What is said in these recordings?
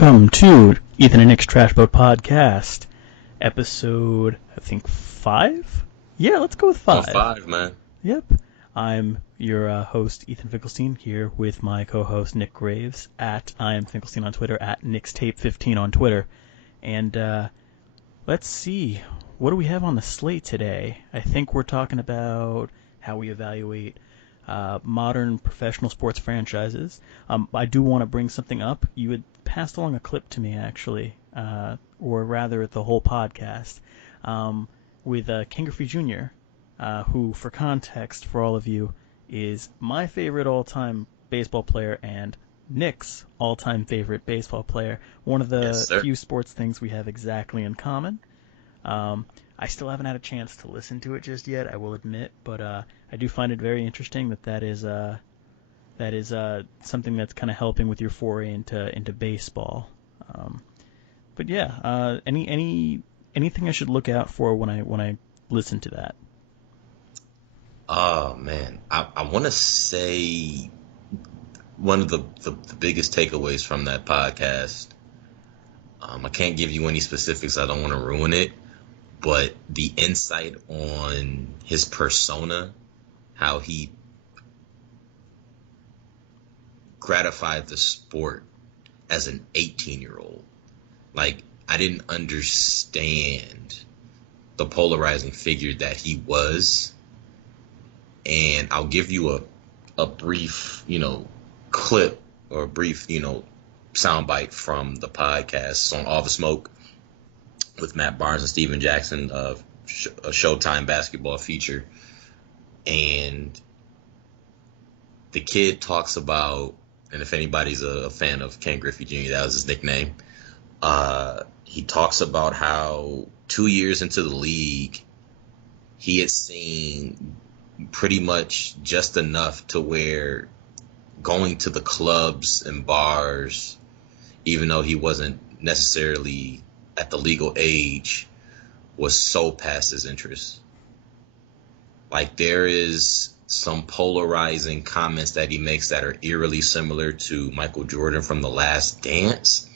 Welcome to Ethan and Nick's Trash Boat Podcast, episode, I think, 5? Yeah, let's go with 5. Oh, 5, man. Yep. I'm your host, Ethan Finkelstein, here with my co-host, Nick Graves, at I am Finkelstein on Twitter, at NicksTape15 on Twitter. And let's see, what do we have on the slate today? I think we're talking about how we evaluate modern professional sports franchises. I do want to bring something up. You had passed along a clip to me, actually, or rather the whole podcast, with Ken Griffey Jr., who, for context, for all of you, is my favorite all-time baseball player and Nick's all-time favorite baseball player. One of the few sports things we have exactly in common. I still haven't had a chance to listen to it just yet, I will admit, but I do find it very interesting that is something that's kind of helping with your foray into baseball. But yeah, anything I should look out for when I listen to that? Oh man, I want to say one of the biggest takeaways from that podcast. I can't give you any specifics. I don't want to ruin it. But the insight on his persona, how he gratified the sport as an 18-year-old. Like, I didn't understand the polarizing figure that he was. And I'll give you a brief, clip or a brief, soundbite from the podcast on All the Smoke with Matt Barnes and Steven Jackson of a Showtime basketball feature. And the kid talks about, and if anybody's a fan of Ken Griffey Jr., that was his nickname, he talks about how 2 years into the league, he had seen pretty much just enough to where going to the clubs and bars, even though he wasn't necessarily at the legal age, was so past his interest. Like, there is some polarizing comments that he makes that are eerily similar to Michael Jordan from The Last Dance,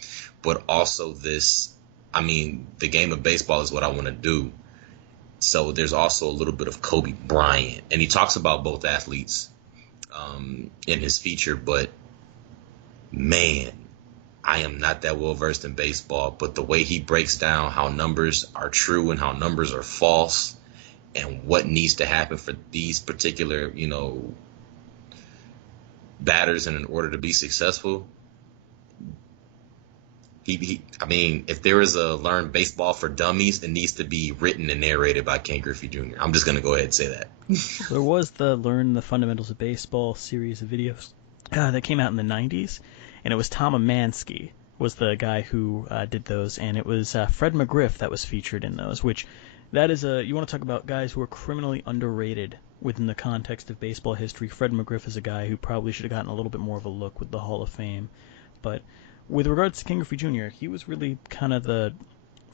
but also the game of baseball is what I want to do. So there's also a little bit of Kobe Bryant, and he talks about both athletes in his feature, but man, I am not that well versed in baseball, but the way he breaks down how numbers are true and how numbers are false and what needs to happen for these particular, batters in order to be successful. If there is a Learn Baseball for Dummies, it needs to be written and narrated by Ken Griffey Jr. I'm just going to go ahead and say that. There was the Learn the Fundamentals of Baseball series of videos that came out in the 90s. And it was Tom Amansky was the guy who did those, and it was Fred McGriff that was featured in those, which that is you want to talk about guys who are criminally underrated within the context of baseball history. Fred McGriff is a guy who probably should have gotten a little bit more of a look with the Hall of Fame. But with regards to Ken Griffey Jr., he was really kind of the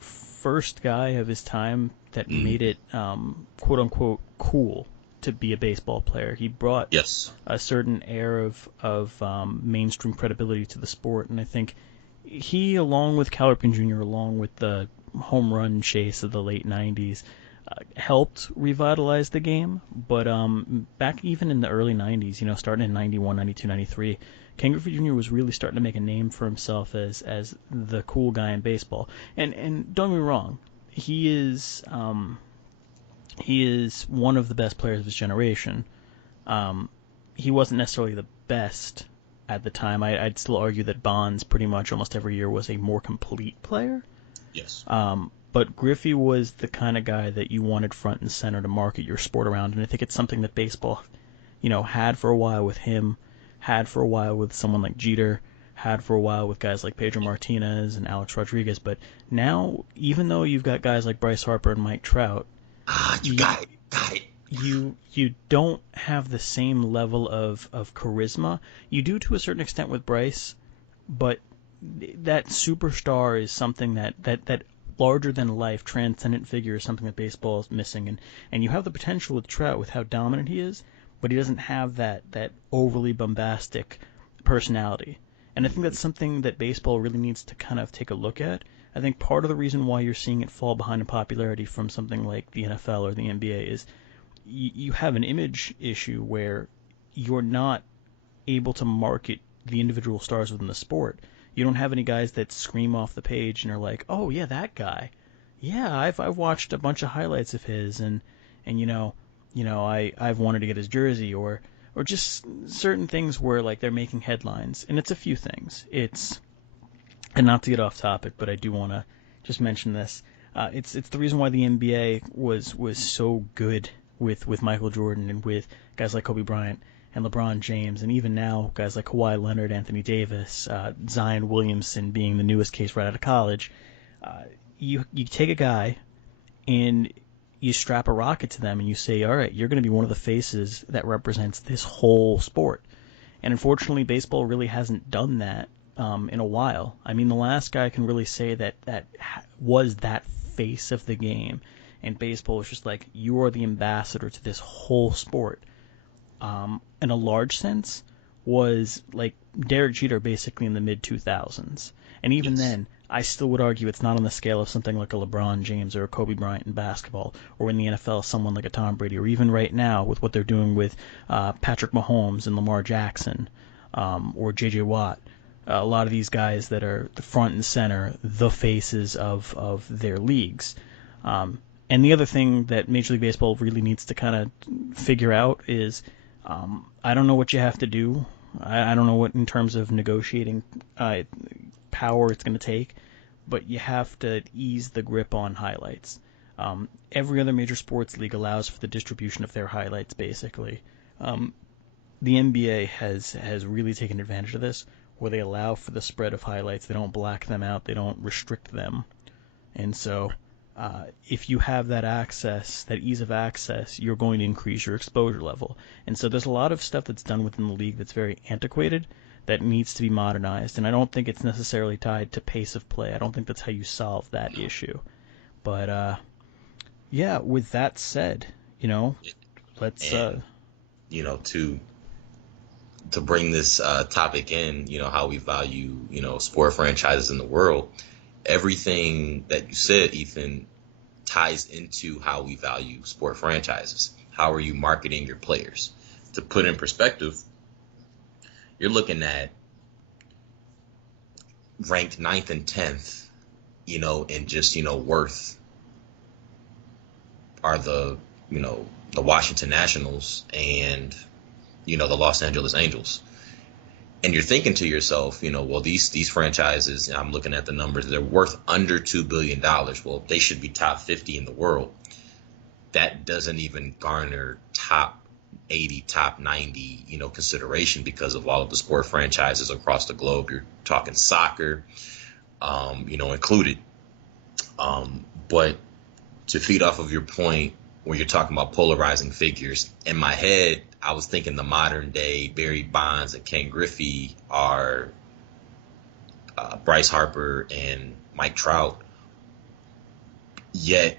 first guy of his time that made it quote-unquote cool to be a baseball player. He brought a certain air of mainstream credibility to the sport, and I think he, along with Cal Ripken Jr., along with the home run chase of the late 90s, helped revitalize the game. But back even in the early 90s, starting in 91, 92, 93, Ken Griffey Jr. was really starting to make a name for himself as the cool guy in baseball. And don't get me wrong, he is one of the best players of his generation. He wasn't necessarily the best at the time. I'd still argue that Bonds pretty much almost every year was a more complete player. Yes. But Griffey was the kind of guy that you wanted front and center to market your sport around, and I think it's something that baseball, had for a while with him, had for a while with someone like Jeter, had for a while with guys like Pedro Martinez and Alex Rodriguez. But now, even though you've got guys like Bryce Harper and Mike Trout, you got it. You don't have the same level of charisma. You do to a certain extent with Bryce, but that superstar is something that larger than life, transcendent figure is something that baseball is missing. And you have the potential with Trout with how dominant he is, but he doesn't have that overly bombastic personality. And I think that's something that baseball really needs to kind of take a look at. I think part of the reason why you're seeing it fall behind in popularity from something like the NFL or the NBA is you have an image issue where you're not able to market the individual stars within the sport. You don't have any guys that scream off the page and are like, "Oh yeah, that guy. Yeah, I've watched a bunch of highlights of his, and I've wanted to get his jersey," or just certain things where like they're making headlines. And it's a few things. And not to get off topic, but I do want to just mention this. It's the reason why the NBA was so good with Michael Jordan and with guys like Kobe Bryant and LeBron James, and even now guys like Kawhi Leonard, Anthony Davis, Zion Williamson being the newest case right out of college. You take a guy and you strap a rocket to them and you say, all right, you're going to be one of the faces that represents this whole sport. And unfortunately, baseball really hasn't done that in a while. I mean, the last guy I can really say that was that face of the game, and baseball was just like, you are the ambassador to this whole sport. In a large sense, was like Derek Jeter basically in the mid-2000s. And even then, I still would argue it's not on the scale of something like a LeBron James or a Kobe Bryant in basketball, or in the NFL, someone like a Tom Brady, or even right now with what they're doing with Patrick Mahomes and Lamar Jackson, or J.J. Watt. A lot of these guys that are the front and center, the faces of their leagues. And the other thing that Major League Baseball really needs to kind of figure out is, I don't know what you have to do. I don't know what in terms of negotiating power it's going to take, but you have to ease the grip on highlights. Every other major sports league allows for the distribution of their highlights, basically. The NBA has really taken advantage of this, where they allow for the spread of highlights. They don't black them out. They don't restrict them. And so if you have that access, that ease of access, you're going to increase your exposure level. And so there's a lot of stuff that's done within the league that's very antiquated that needs to be modernized. And I don't think it's necessarily tied to pace of play. I don't think that's how you solve that issue. But, yeah, with that said, let's... And, to bring this topic in, how we value, sport franchises in the world, everything that you said, Ethan, ties into how we value sport franchises. How are you marketing your players? To put in perspective, you're looking at ranked 9th and 10th, and just, worth are the Washington Nationals and, the Los Angeles Angels. And you're thinking to yourself, well, these franchises, I'm looking at the numbers, they're worth under $2 billion. Well, they should be top 50 in the world. That doesn't even garner top 80, top 90, consideration because of all of the sport franchises across the globe. You're talking soccer, included. But to feed off of your point where you're talking about polarizing figures, in my head, I was thinking the modern day Barry Bonds and Ken Griffey are Bryce Harper and Mike Trout. Yet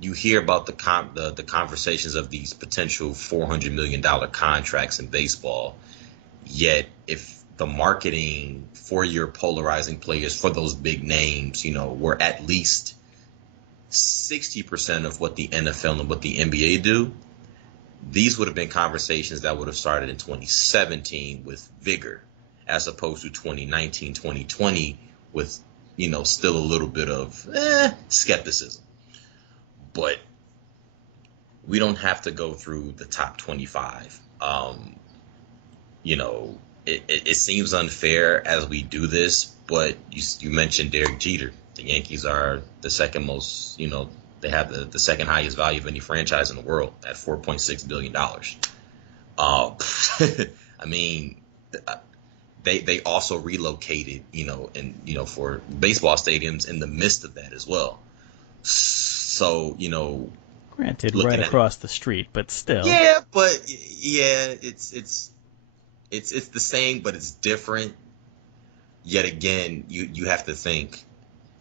you hear about the conversations of these potential $400 million contracts in baseball. Yet if the marketing for your polarizing players for those big names, were at least 60% of what the NFL and what the NBA do, these would have been conversations that would have started in 2017 with vigor, as opposed to 2019, 2020 with, still a little bit of skepticism. But we don't have to go through the top 25. It seems unfair as we do this, but you mentioned Derek Jeter. The Yankees are the second most, they have the second highest value of any franchise in the world at $4.6 billion. I mean, they also relocated, for baseball stadiums in the midst of that as well. So, granted, right across the street, but still. Yeah, but yeah, it's the same, but it's different. Yet again, you have to think.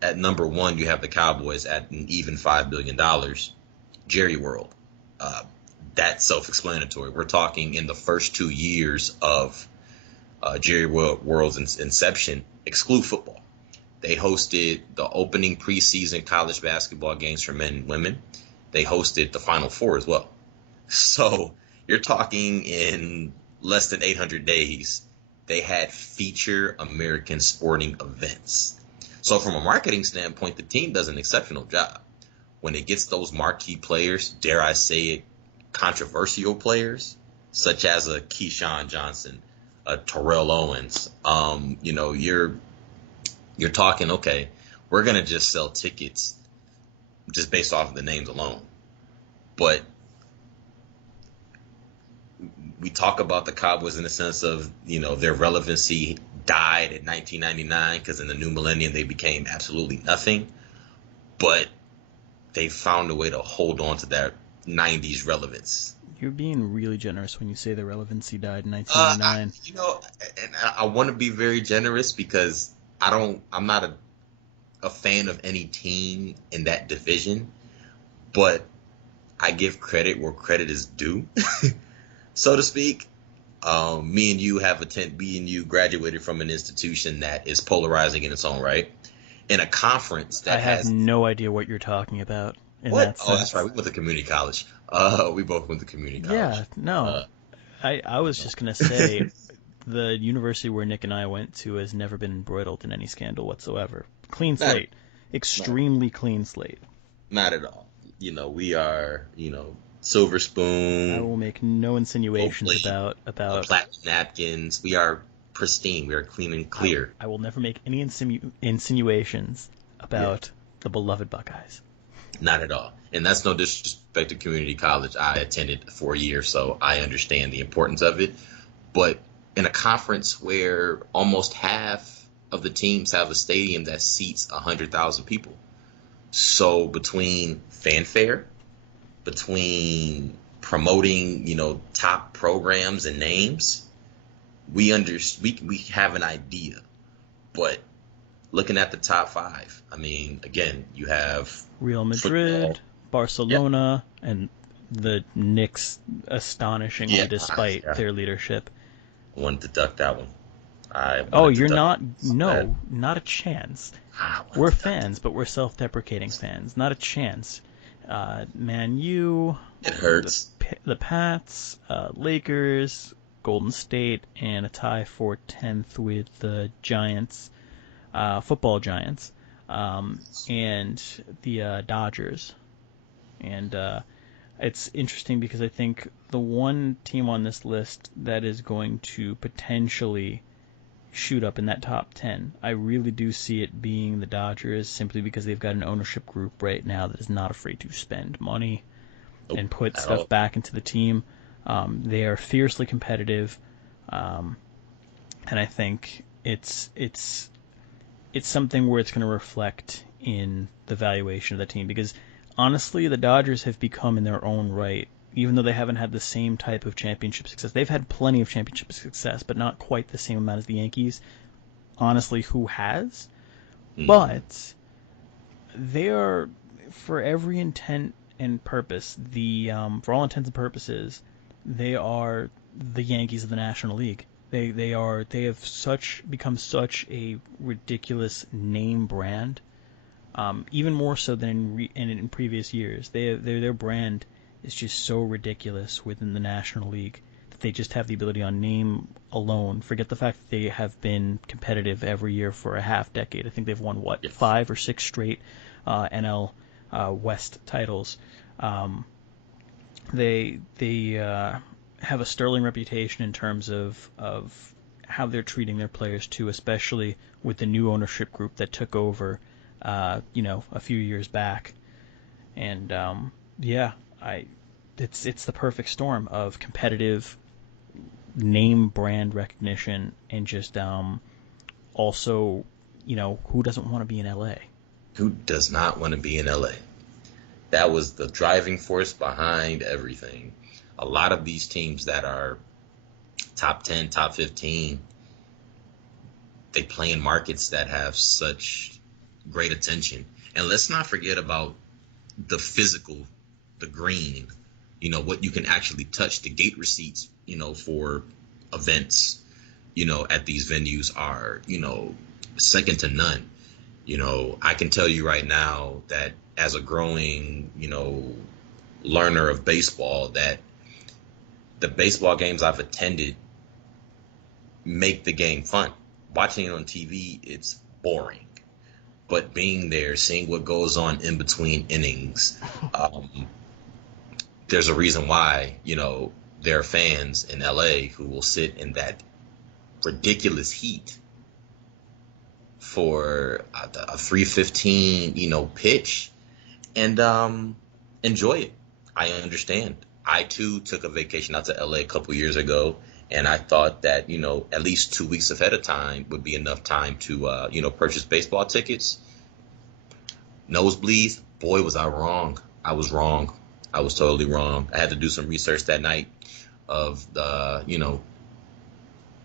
At number one, you have the Cowboys at an even $5 billion. Jerry World. That's self-explanatory. We're talking in the first 2 years of Jerry World's inception, exclude football. They hosted the opening preseason college basketball games for men and women. They hosted the Final Four as well. So you're talking in less than 800 days, they had feature American sporting events. So from a marketing standpoint, the team does an exceptional job. When it gets those marquee players, dare I say it, controversial players, such as a Keyshawn Johnson, a Terrell Owens, you're talking, okay, we're going to just sell tickets just based off of the names alone. But we talk about the Cowboys in the sense of, their relevancy died in 1999 because in the new millennium they became absolutely nothing. But they found a way to hold on to that 90s relevance. You're being really generous when you say the relevancy died in 1999. I want to be very generous because I'm not a fan of any team in that division, but I give credit where credit is due, so to speak. Me and you graduated from an institution that is polarizing in its own right, in a conference that I have no idea what you're talking about. What? Oh, that's right. We went to community college. We both went to community college. Yeah, no. I was just going to say the university where Nick and I went to has never been embroiled in any scandal whatsoever. Clean slate. Extremely clean slate. Not at all. We are, silver spoon. I will make no insinuations about platinum napkins. We are pristine. We are clean and clear. I will never make any insinuations about the beloved Buckeyes. Not at all. And that's no disrespect to community college. I attended for a year, so I understand the importance of it. But in a conference where almost half of the teams have a stadium that seats 100,000 people. So between fanfare, between promoting, top programs and names, we have an idea. But looking at the top five, again, you have Real Madrid, football, Barcelona, and the Knicks astonishingly despite their leadership. I wanted to duck that one. Not a chance. We're fans, but we're self-deprecating fans. Not a chance. Man U, it hurts. The Pats, Lakers, Golden State, and a tie for 10th with the Giants, football Giants, and the Dodgers. And it's interesting because I think the one team on this list that is going to potentially shoot up in that top 10, I really do see it being the Dodgers, simply because they've got an ownership group right now that is not afraid to spend money and put stuff back into the team. They are fiercely competitive, and I think it's something where it's going to reflect in the valuation of the team, because honestly, the Dodgers have become, in their own right, even though they haven't had the same type of championship success, they've had plenty of championship success, but not quite the same amount as the Yankees. Honestly, who has? But they are, for every intent and purpose, for all intents and purposes, they are the Yankees of the National League. They have become such a ridiculous name brand, even more so than in previous years. Their brand is just so ridiculous within the National League that they just have the ability on name alone. Forget the fact that they have been competitive every year for a half decade. I think they've won 5 or 6 straight NL West titles. They have a sterling reputation in terms of how they're treating their players too, especially with the new ownership group that took over, a few years back. And it's the perfect storm of competitive name brand recognition and just also, who doesn't want to be in LA? Who does not want to be in LA? That was the driving force behind everything. A lot of these teams that are top 10, top 15, they play in markets that have such great attention. And let's not forget about the physical, the green, what you can actually touch, the gate receipts, for events, at these venues are, second to none. I can tell you right now that as a growing, learner of baseball, that the baseball games I've attended make the game fun. Watching it on TV, it's boring. But being there, seeing what goes on in between innings, there's a reason why, there are fans in LA who will sit in that ridiculous heat for a 3:15, pitch and enjoy it. I understand. I too took a vacation out to LA a couple years ago, and I thought that at least 2 weeks ahead of time would be enough time to purchase baseball tickets. Nosebleeds, boy, was I wrong. I was wrong. I was totally wrong. I had to do some research that night of the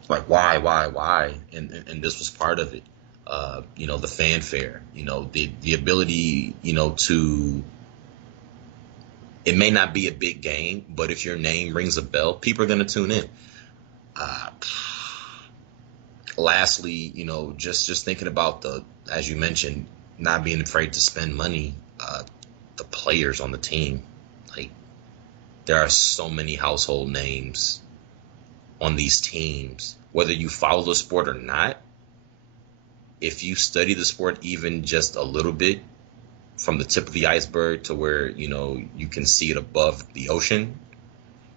like why, and this was part of it. The fanfare, the ability, to, it may not be a big game, but if your name rings a bell, people are going to tune in. Lastly, just thinking about as you mentioned, not being afraid to spend money, the players on the team, like there are so many household names on these teams, whether you follow the sport or not. If you study the sport even just a little bit, from the tip of the iceberg to where, you can see it above the ocean,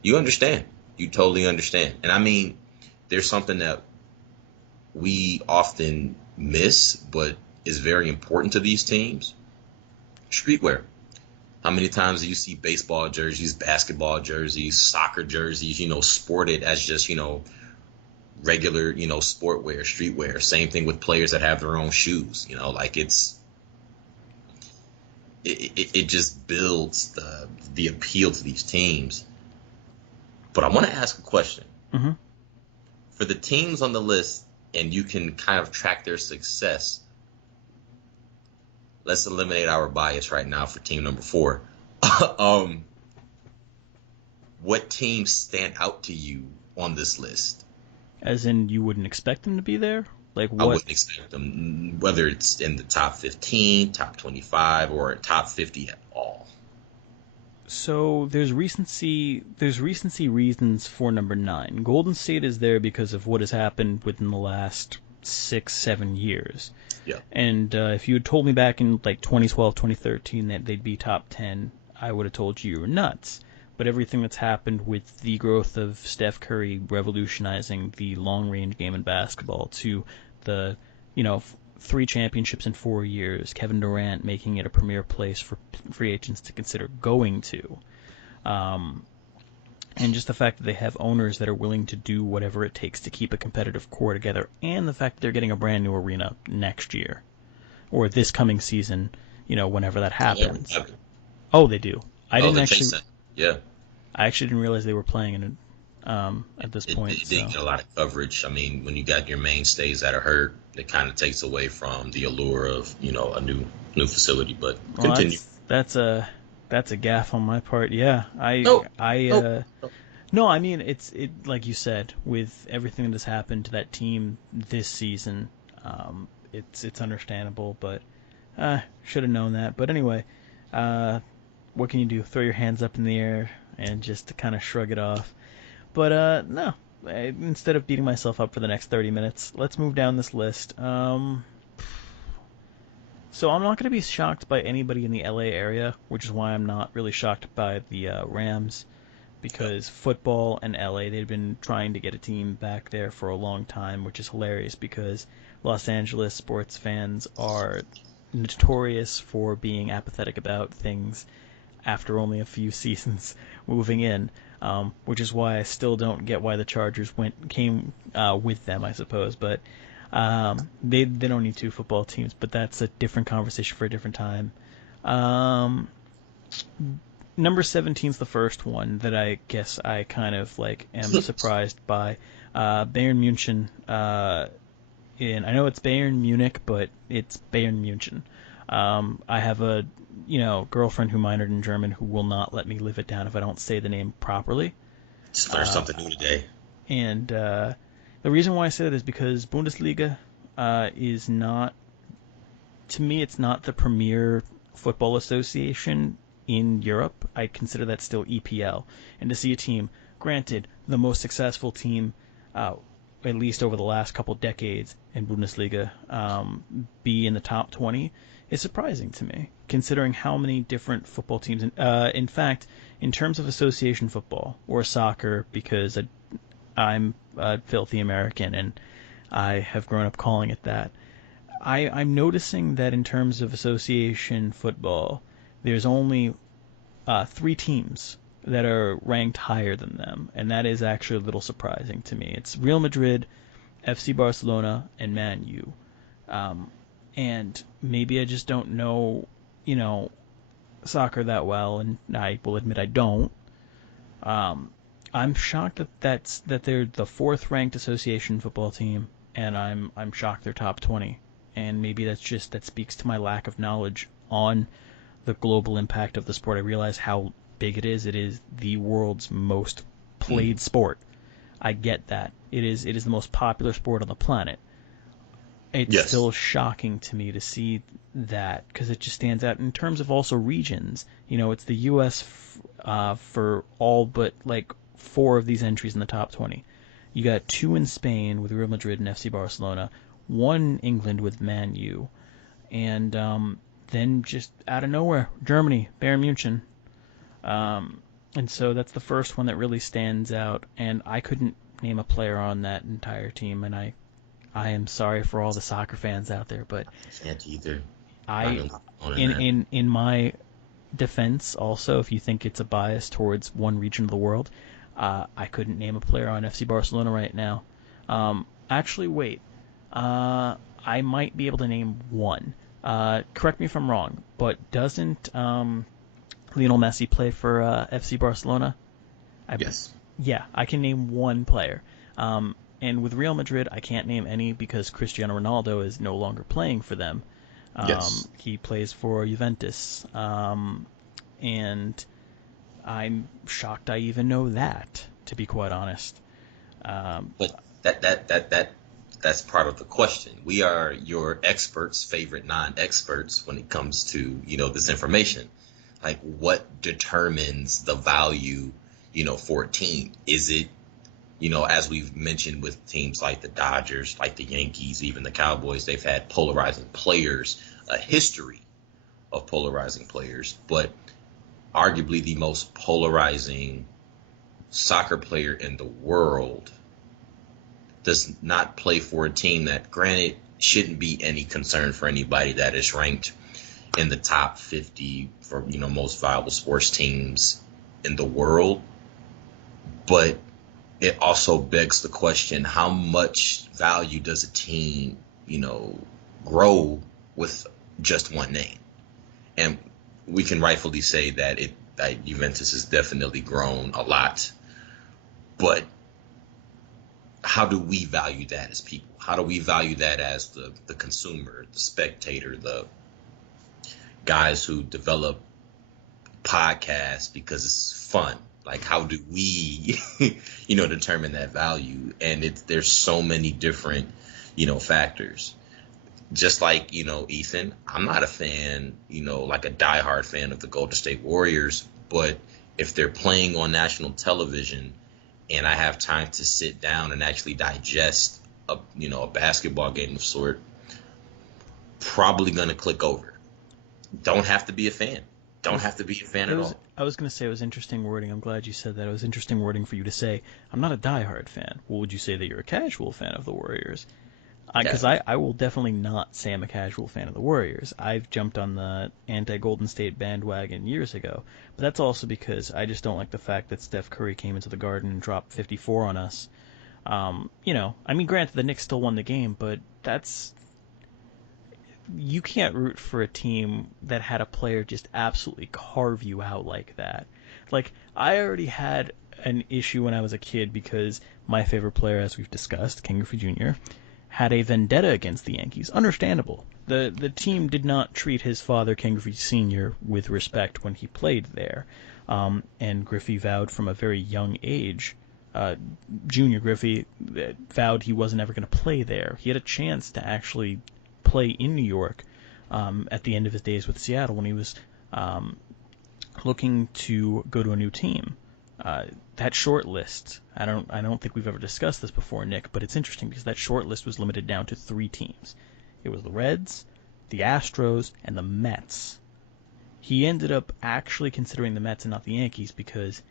you understand. You totally understand. And I mean, there's something that we often miss, but is very important to these teams. Streetwear. How many times do you see baseball jerseys, basketball jerseys, soccer jerseys, sported as just, regular, sportwear, streetwear. Same thing with players that have their own shoes. Like it just builds the appeal to these teams. But I want to ask a question. Mm-hmm. For the teams on the list, and you can kind of track their success, let's eliminate our bias right now for team number 4. What teams stand out to you on this list? As in, you wouldn't expect them to be there? Like what? I wouldn't expect them, whether it's in the top 15, top 25, or top 50 at all. So there's recency reasons for number 9. Golden State is there because of what has happened within the last 6-7 years. Yeah. And if you had told me back in like 2012, 2013 that they'd be top 10, I would have told you were nuts. But everything that's happened with the growth of Steph Curry revolutionizing the long-range game in basketball, to the, 3 championships in 4 years, Kevin Durant making it a premier place for free agents to consider going to, and just the fact that they have owners that are willing to do whatever it takes to keep a competitive core together, and the fact that they're getting a brand new arena next year, or this coming season, whenever that happens. Yeah. Oh, they do. I actually didn't realize they were playing in it at this point. It didn't get a lot of coverage. I mean, when you got your mainstays that are hurt, it kind of takes away from the allure of a new facility. But continue. That's a gaffe on my part. Yeah, No, I mean it's like you said, with everything that has happened to that team this season, it's understandable. But should have known that. But anyway, what can you do? Throw your hands up in the air and just to kind of shrug it off. But no, instead of beating myself up for the next 30 minutes, let's move down this list. So I'm not going to be shocked by anybody in the LA area, which is why I'm not really shocked by the Rams, because football and LA, they've been trying to get a team back there for a long time, which is hilarious because Los Angeles sports fans are notorious for being apathetic about things after only a few seasons moving in, which is why I still don't get why the Chargers came with them, I suppose. But they don't need 2 football teams, but that's a different conversation for a different time. Number 17 is the first one that I guess I kind of am surprised by. Bayern München. I know it's Bayern Munich, but it's Bayern München. I have a girlfriend who minored in German who will not let me live it down if I don't say the name properly. Just learn something new today. And The reason why I say that is because Bundesliga is not, to me, it's not the premier football association in Europe. I consider that still EPL. And to see a team, granted, the most successful team, at least over the last couple decades in Bundesliga, be in the top 20 is surprising to me, considering how many different football teams. In fact, in terms of association football or soccer, because I'm a filthy American and I have grown up calling it that, I'm noticing that in terms of association football, there's only 3 teams that are ranked higher than them, and that is actually a little surprising to me. It's Real Madrid, FC Barcelona, and Man U. And maybe I just don't know, soccer that well, and I will admit I don't. I'm shocked that they're the 4th ranked association football team, and I'm shocked they're top 20. And maybe that speaks to my lack of knowledge on the global impact of the sport. I realize how big it is. It is the world's most played sport. I get that. It is the most popular sport on the planet. It's still shocking to me to see that, because it just stands out in terms of also regions. It's the U.S. For all but like 4 of these entries in the top 20. You got 2 in Spain with Real Madrid and FC Barcelona, 1 in England with Man U, and then just out of nowhere, Germany, Bayern Munich. And so that's the first one that really stands out, and I couldn't name a player on that entire team, and I am sorry for all the soccer fans out there, but I can't either. In my defense, also, if you think it's a bias towards one region of the world, I couldn't name a player on FC Barcelona right now. Actually, wait. I might be able to name one. Correct me if I'm wrong, but doesn't Lionel Messi play for FC Barcelona? Yes. Yeah, I can name one player. And with Real Madrid, I can't name any because Cristiano Ronaldo is no longer playing for them. He plays for Juventus. And I'm shocked I even know that, to be quite honest. But that's part of the question. We are your experts' favorite non-experts when it comes to, this information. Like, what determines the value, for a team? Is it, as we've mentioned with teams like the Dodgers, like the Yankees, even the Cowboys, they've had polarizing players, a history of polarizing players, but arguably the most polarizing soccer player in the world does not play for a team that, granted, shouldn't be any concern for anybody that is ranked in the top 50 for, most viable sports teams in the world. But it also begs the question, how much value does a team, grow with just one name? And we can rightfully say that Juventus has definitely grown a lot. But how do we value that as people? How do we value that as the consumer, the spectator, the guys who develop podcasts because it's fun? Like, how do we, determine that value? And there's so many different, factors. Just like, Ethan, I'm not a fan, like a diehard fan of the Golden State Warriors, but if they're playing on national television and I have time to sit down and actually digest a basketball game of sort, probably going to click over. Don't have to be a fan. Don't have to be a fan at all. I was going to say it was interesting wording. I'm glad you said that. It was interesting wording for you to say, I'm not a diehard fan. Well, would you say that you're a casual fan of the Warriors? Because I will definitely not say I'm a casual fan of the Warriors. I've jumped on the anti-Golden State bandwagon years ago. But that's also because I just don't like the fact that Steph Curry came into the Garden and dropped 54 on us. Granted, the Knicks still won the game, but you can't root for a team that had a player just absolutely carve you out like that. Like, I already had an issue when I was a kid because my favorite player, as we've discussed, King Griffey Jr., had a vendetta against the Yankees. Understandable. The team did not treat his father, King Griffey Sr., with respect when he played there. And Griffey vowed from a very young age Junior Griffey vowed he wasn't ever going to play there. He had a chance to actually play in New York at the end of his days with Seattle when he was looking to go to a new team. That short list, I don't think we've ever discussed this before, Nick, but it's interesting because that short list was limited down to 3 teams. It was the Reds, the Astros, and the Mets. He ended up actually considering the Mets and not the Yankees because,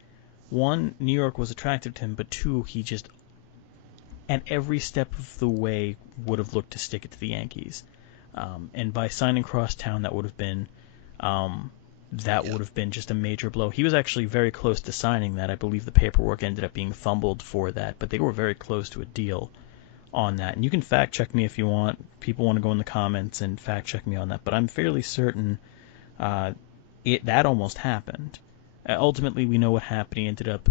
1, New York was attractive to him, but 2, he just, at every step of the way, would have looked to stick it to the Yankees. And by signing Crosstown, that would have been just a major blow. He was actually very close to signing that. I believe the paperwork ended up being fumbled for that, but they were very close to a deal on that. And you can fact check me if you want. People want to go in the comments and fact check me on that, but I'm fairly certain that almost happened. Ultimately, we know what happened. He ended up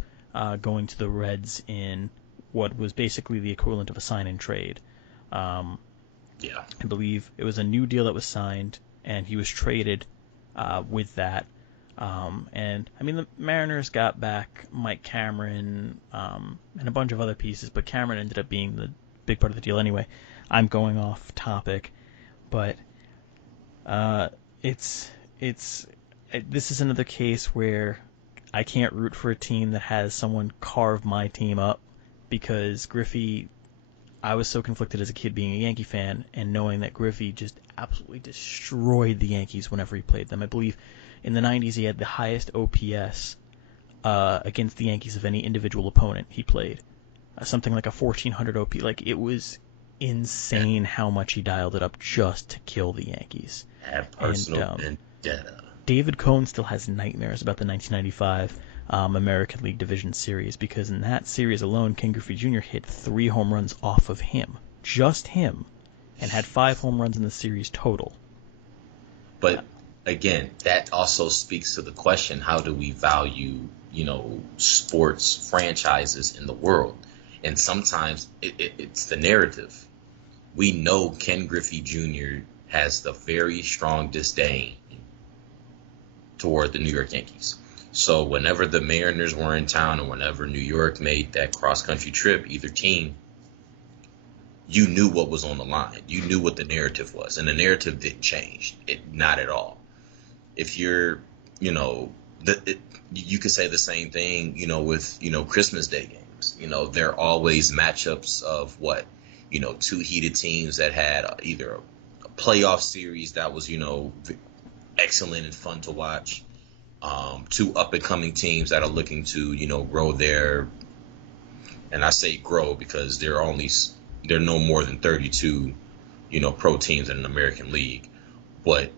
going to the Reds in what was basically the equivalent of a sign-and trade. I believe it was a new deal that was signed, and he was traded with that. And I mean, the Mariners got back Mike Cameron and a bunch of other pieces, but Cameron ended up being the big part of the deal anyway. I'm going off topic, but this is another case where I can't root for a team that has someone carve my team up, because Griffey, I was so conflicted as a kid being a Yankee fan and knowing that Griffey just absolutely destroyed the Yankees whenever he played them. I believe in the 90s he had the highest OPS against the Yankees of any individual opponent he played. Something like a 1400 OP. Like, it was insane how much he dialed it up just to kill the Yankees. Had personal vendetta. David Cohn still has nightmares about the 1995 American League Division Series, because in that series alone, Ken Griffey Jr. hit 3 home runs off of him. Just him. And had 5 home runs in the series total. But again, that also speaks to the question, how do we value, sports franchises in the world? And sometimes it's the narrative. We know Ken Griffey Jr. has the very strong disdain toward the New York Yankees. So whenever the Mariners were in town and whenever New York made that cross-country trip, either team, you knew what was on the line. You knew what the narrative was. And the narrative didn't change. Not at all. If you're, you could say the same thing, with, Christmas Day games. There are always matchups of 2 heated teams that had either a playoff series that was, excellent and fun to watch. 2 up-and-coming teams that are looking to, grow their, and I say grow because there are no more than 32, pro teams in an American League. But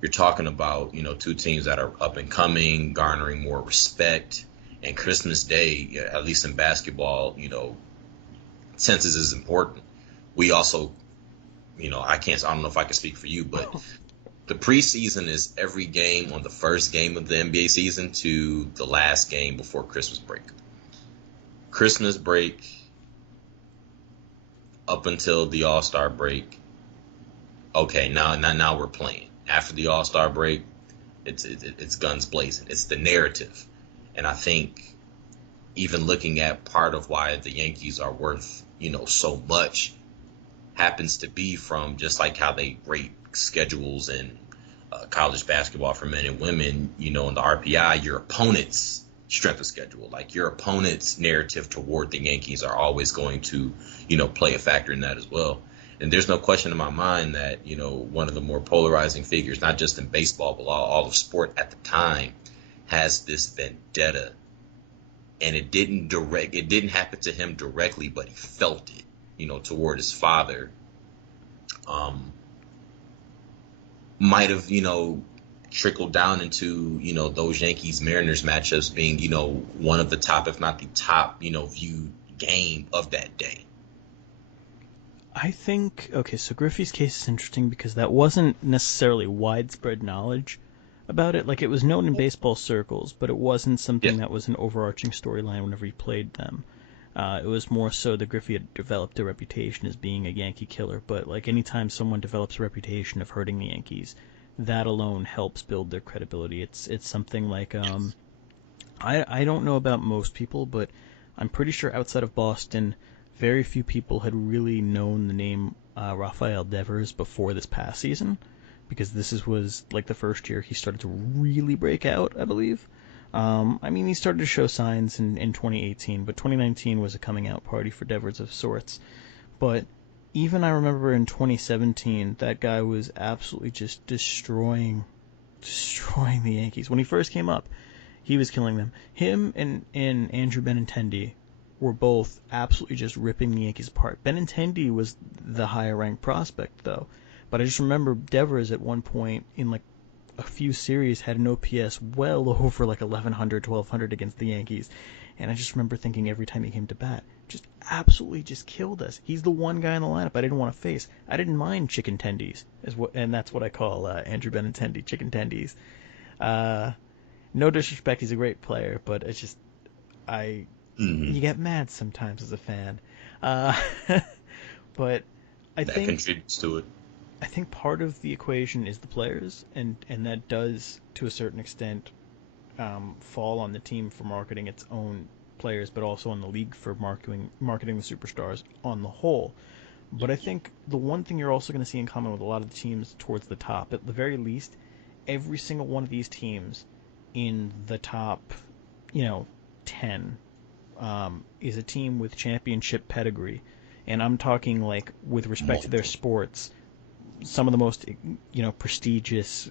you're talking about, 2 teams that are up-and-coming, garnering more respect. And Christmas Day, at least in basketball, census is important. We also, I don't know if I can speak for you, but the preseason is every game on the first game of the NBA season to the last game before Christmas break. Christmas break up until the All-Star break. Okay, now we're playing. After the All-Star break, it's guns blazing. It's the narrative. And I think even looking at part of why the Yankees are worth, so much happens to be from just like how they rate schedules in college basketball for men and women, in the RPI, your opponent's strength of schedule, like your opponent's narrative toward the Yankees are always going to, play a factor in that as well. And there's no question in my mind that, one of the more polarizing figures, not just in baseball, but all of sport at the time, has this vendetta. And it didn't happen to him directly, but he felt it, toward his father. Might have, trickled down into, those Yankees-Mariners matchups being, one of the top, if not the top, viewed game of that day. I think, so Griffey's case is interesting because that wasn't necessarily widespread knowledge about it. Like, it was known in baseball circles, but it wasn't something that was an overarching storyline whenever he played them. It was more so that Griffey had developed a reputation as being a Yankee killer, but like anytime someone develops a reputation of hurting the Yankees, that alone helps build their credibility. It's something like I don't know about most people, but I'm pretty sure outside of Boston, very few people had really known the name Rafael Devers before this past season, because was like the first year he started to really break out, I believe. I mean, he started to show signs in 2018, but 2019 was a coming out party for Devers of sorts. But even I remember in 2017, that guy was absolutely just destroying the Yankees. When he first came up, he was killing them. Him and Andrew Benintendi were both absolutely just ripping the Yankees apart. Benintendi was the higher ranked prospect, though. But I just remember Devers at one point in like a few series had an OPS well over like 1100, 1200 against the Yankees. And I just remember thinking every time he came to bat, just absolutely just killed us. He's the one guy in the lineup I didn't want to face. I didn't mind chicken tendies, and that's what I call Andrew Benintendi, chicken tendies. No disrespect, he's a great player, but it's just you get mad sometimes as a fan. But I That think contributes to it. I think part of the equation is the players, and that does, to a certain extent, fall on the team for marketing its own players, but also on the league for marketing the superstars on the whole. But I think the one thing you're also going to see in common with a lot of the teams towards the top, at the very least, every single one of these teams in the top, 10, is a team with championship pedigree. And I'm talking like with respect to their sports, some of the most prestigious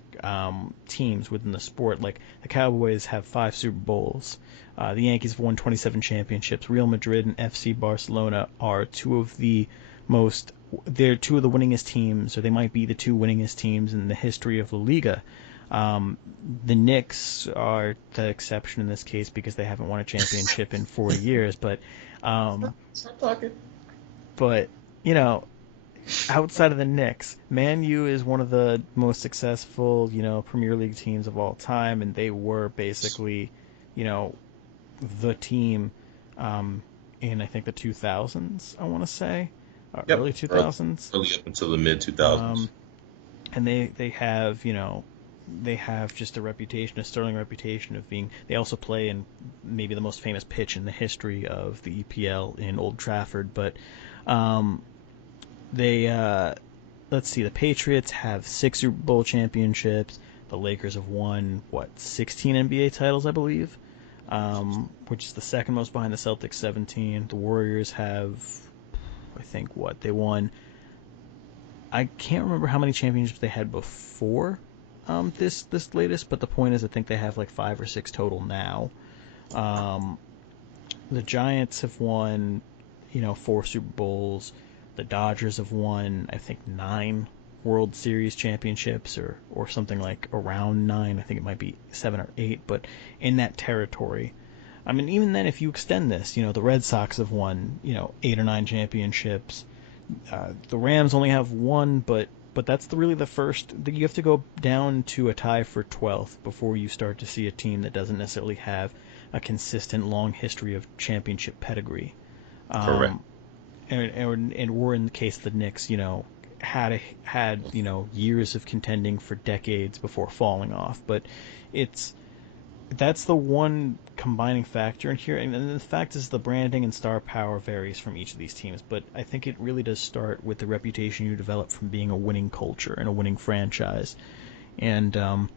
teams within the sport. Like the Cowboys have 5 Super Bowls. The Yankees have won 27 championships. Real Madrid and FC Barcelona are they're two of the winningest teams, or they might be the 2 winningest teams in the history of La Liga. The Knicks are the exception in this case because they haven't won a championship in 40 years. But Stop talking. But outside of the Knicks, Man U is one of the most successful, Premier League teams of all time, and they were basically, the team in I think the 2000s. I want to say, early 2000s, early up until the mid 2000s. And they have they have just a sterling reputation of being. They also play in maybe the most famous pitch in the history of the EPL in Old Trafford, but. Let's see, the Patriots have 6 Super Bowl championships. The Lakers have won, 16 NBA titles, I believe, which is the second most behind the Celtics, 17. The Warriors have, I think, they won. I can't remember how many championships they had before this latest, but the point is I think they have like 5 or 6 total now. The Giants have won 4 Super Bowls. The Dodgers have won, I think, 9 World Series championships, or something like around 9. I think it might be 7 or 8, but in that territory. I mean, even then, if you extend this, the Red Sox have won, 8 or 9 championships. The Rams only have 1, but that's really the first. You have to go down to a tie for 12th before you start to see a team that doesn't necessarily have a consistent long history of championship pedigree. Correct. And we're in the case of the Knicks, had years of contending for decades before falling off. But that's the one combining factor in here. And the fact is the branding and star power varies from each of these teams. But I think it really does start with the reputation you develop from being a winning culture and a winning franchise. And I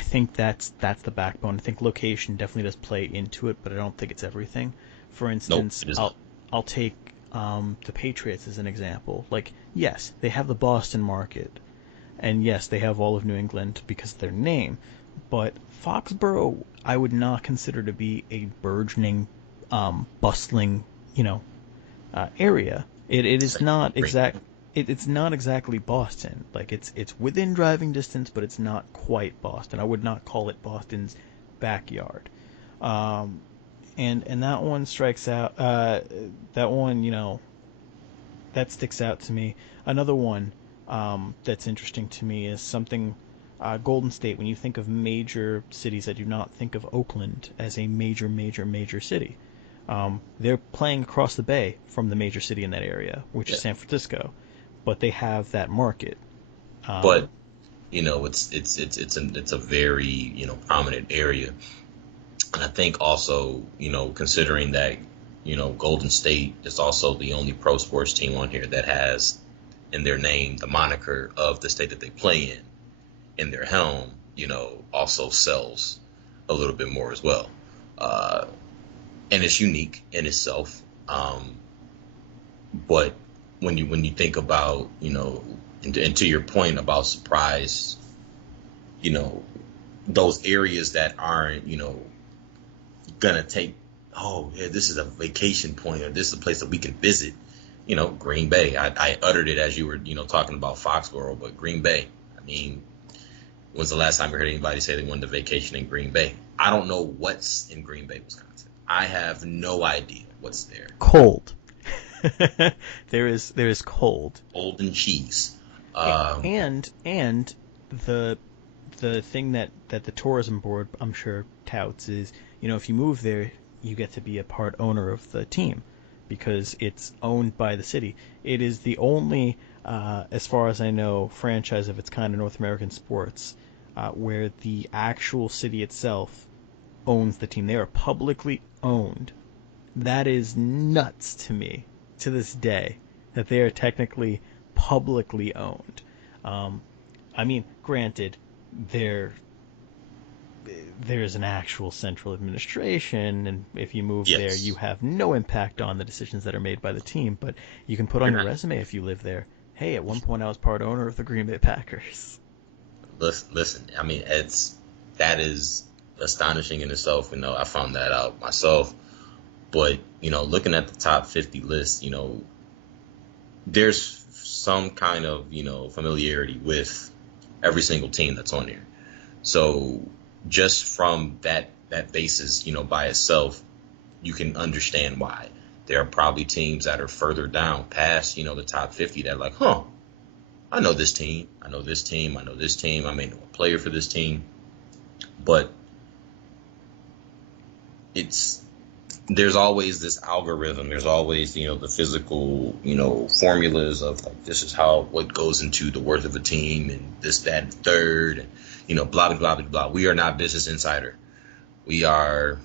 think that's the backbone. I think location definitely does play into it, but I don't think it's everything. For instance, I'll take the Patriots as an example. Like, yes, they have the Boston market, and yes, they have all of New England because of their name, but Foxborough I would not consider to be a burgeoning, bustling, area. It is not It's not exactly Boston. Like it's within driving distance, but it's not quite Boston. I would not call it Boston's backyard. And that one strikes out. That one, that sticks out to me. Another one that's interesting to me is something Golden State. When you think of major cities, I do not think of Oakland as a major city. They're playing across the bay from the major city in that area, which is San Francisco, but they have that market. But it's a very prominent area. And I think also, considering that, Golden State is also the only pro sports team on here that has in their name the moniker of the state that they play in their helm, also sells a little bit more as well. And it's unique in itself. But when you think about, and to your point about surprise, those areas that aren't, gonna take, oh yeah, this is a vacation point, or this is a place that we can visit. Green Bay. I uttered it as you were, talking about Foxborough, but Green Bay. I mean, when's the last time you heard anybody say they wanted to vacation in Green Bay? I don't know what's in Green Bay, Wisconsin. I have no idea what's there. Cold. there is cold. Cold and cheese. And the thing that the tourism board, I'm sure, touts is, if you move there, you get to be a part owner of the team because it's owned by the city. It is the only, as far as I know, franchise of its kind in North American sports where the actual city itself owns the team. They are publicly owned. That is nuts to me to this day that they are technically publicly owned. I mean, granted, there's an actual central administration, and if you move there, you have no impact on the decisions that are made by the team, but you can put on your resume if you live there, hey, at one point I was part owner of the Green Bay Packers. Listen, I mean, that is astonishing in itself. I found that out myself. But, looking at the top 50 list, there's some kind of, familiarity with every single team that's on here. So just from that basis, by itself, you can understand why. There are probably teams that are further down past, the top 50 that are like, I know this team. I know this team. I know this team. I may know a player for this team. But there's always this algorithm. There's always, the physical, formulas of like, this is what goes into the worth of a team and this, that, and third, and, blah, blah, blah, blah. We are not Business Insider. We are.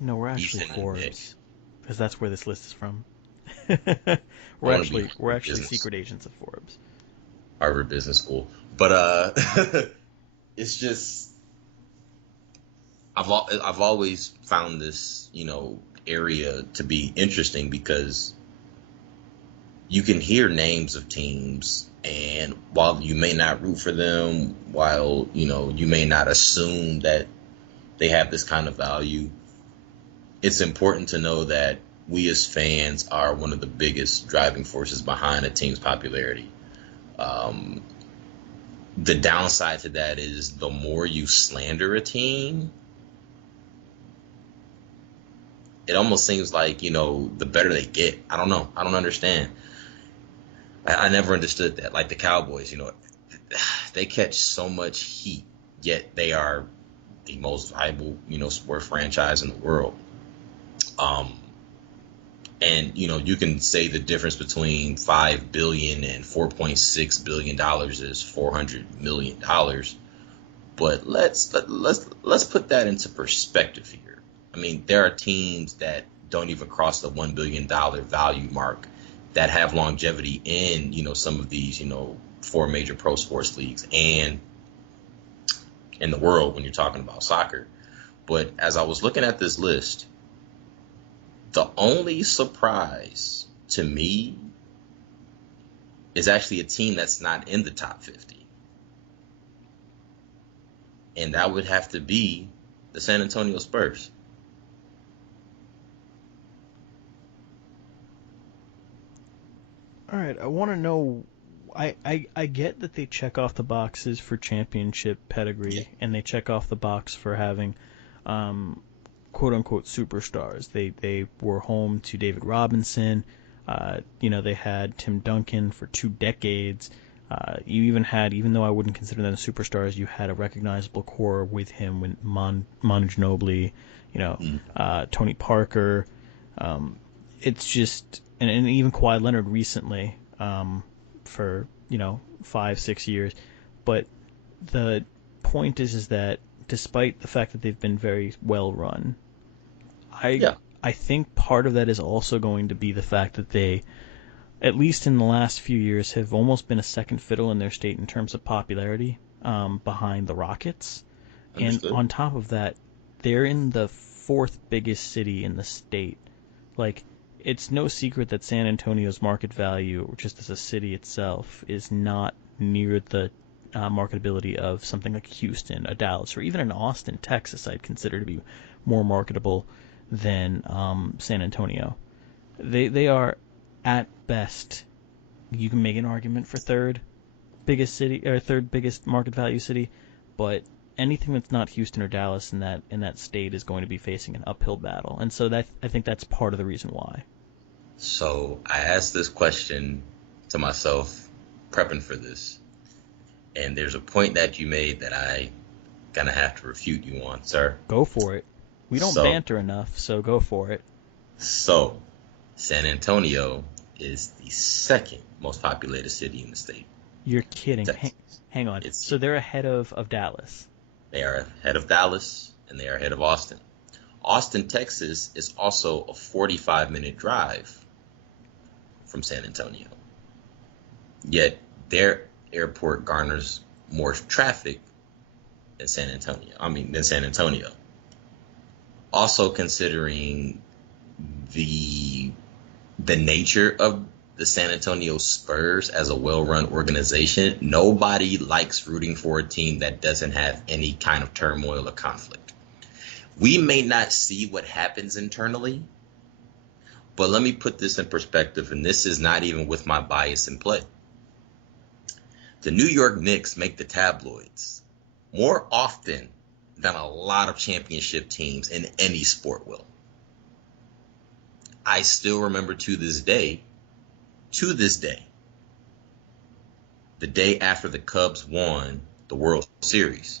No, we're actually Forbes, because that's where this list is from. we're actually secret agents of Forbes. Harvard Business School. But it's just, I've always found this, area to be interesting because you can hear names of teams, and while you may not root for them, while, you may not assume that they have this kind of value, it's important to know that we as fans are one of the biggest driving forces behind a team's popularity. The downside to that is the more you slander a team, it almost seems like, the better they get. I don't know. I don't understand. I never understood that. Like the Cowboys, they catch so much heat, yet they are the most valuable, sport franchise in the world. And, you can say the difference between $5 billion and $4.6 billion is $400 million. But let's put that into perspective here. I mean, there are teams that don't even cross the $1 billion value mark that have longevity in, some of these, 4 major pro sports leagues and in the world when you're talking about soccer. But as I was looking at this list, the only surprise to me is actually a team that's not in the top 50. And that would have to be the San Antonio Spurs. All right, I want to know. I get that they check off the boxes for championship pedigree, and they check off the box for having, quote unquote, superstars. They were home to David Robinson. They had Tim Duncan for 2 decades. You even though I wouldn't consider them superstars, you had a recognizable core with him with Manu Ginobili, Tony Parker. It's just. And even Kawhi Leonard recently, for 5-6 years, but the point is that despite the fact that they've been very well run. I Yeah, I think part of that is also going to be the fact that they, at least in the last few years, have almost been a second fiddle in their state in terms of popularity, behind the Rockets. And understood. on top of that, they're in the fourth biggest city in the state. Like, it's no secret that San Antonio's market value, just as a city itself, is not near the marketability of something like Houston, a Dallas, or even an Austin, Texas. I'd consider to be more marketable than San Antonio. They are at best. You can make an argument for third biggest city or third biggest market value city, but anything that's not Houston or Dallas in that state is going to be facing an uphill battle, and so that I think that's part of the reason why. So I asked this question to myself, prepping for this, and there's a point that you made that I gonna have to refute you on, sir. Go for it. We don't So, banter enough, so go for it. so San Antonio is the second most populated city in the state. You're kidding. Texas. Hang on. It's So they're ahead of Dallas. They are ahead of Dallas and they are ahead of Austin. Austin, Texas is also a 45-minute drive from San Antonio. Yet their airport garners more traffic than San Antonio. Also considering the nature of the San Antonio Spurs as a well-run organization, nobody likes rooting for a team that doesn't have any kind of turmoil or conflict. We may not see what happens internally, but let me put this in perspective, and this is not even with my bias in play. The New York Knicks make the tabloids more often than a lot of championship teams in any sport will. I still remember to this day, the day after the Cubs won the World Series,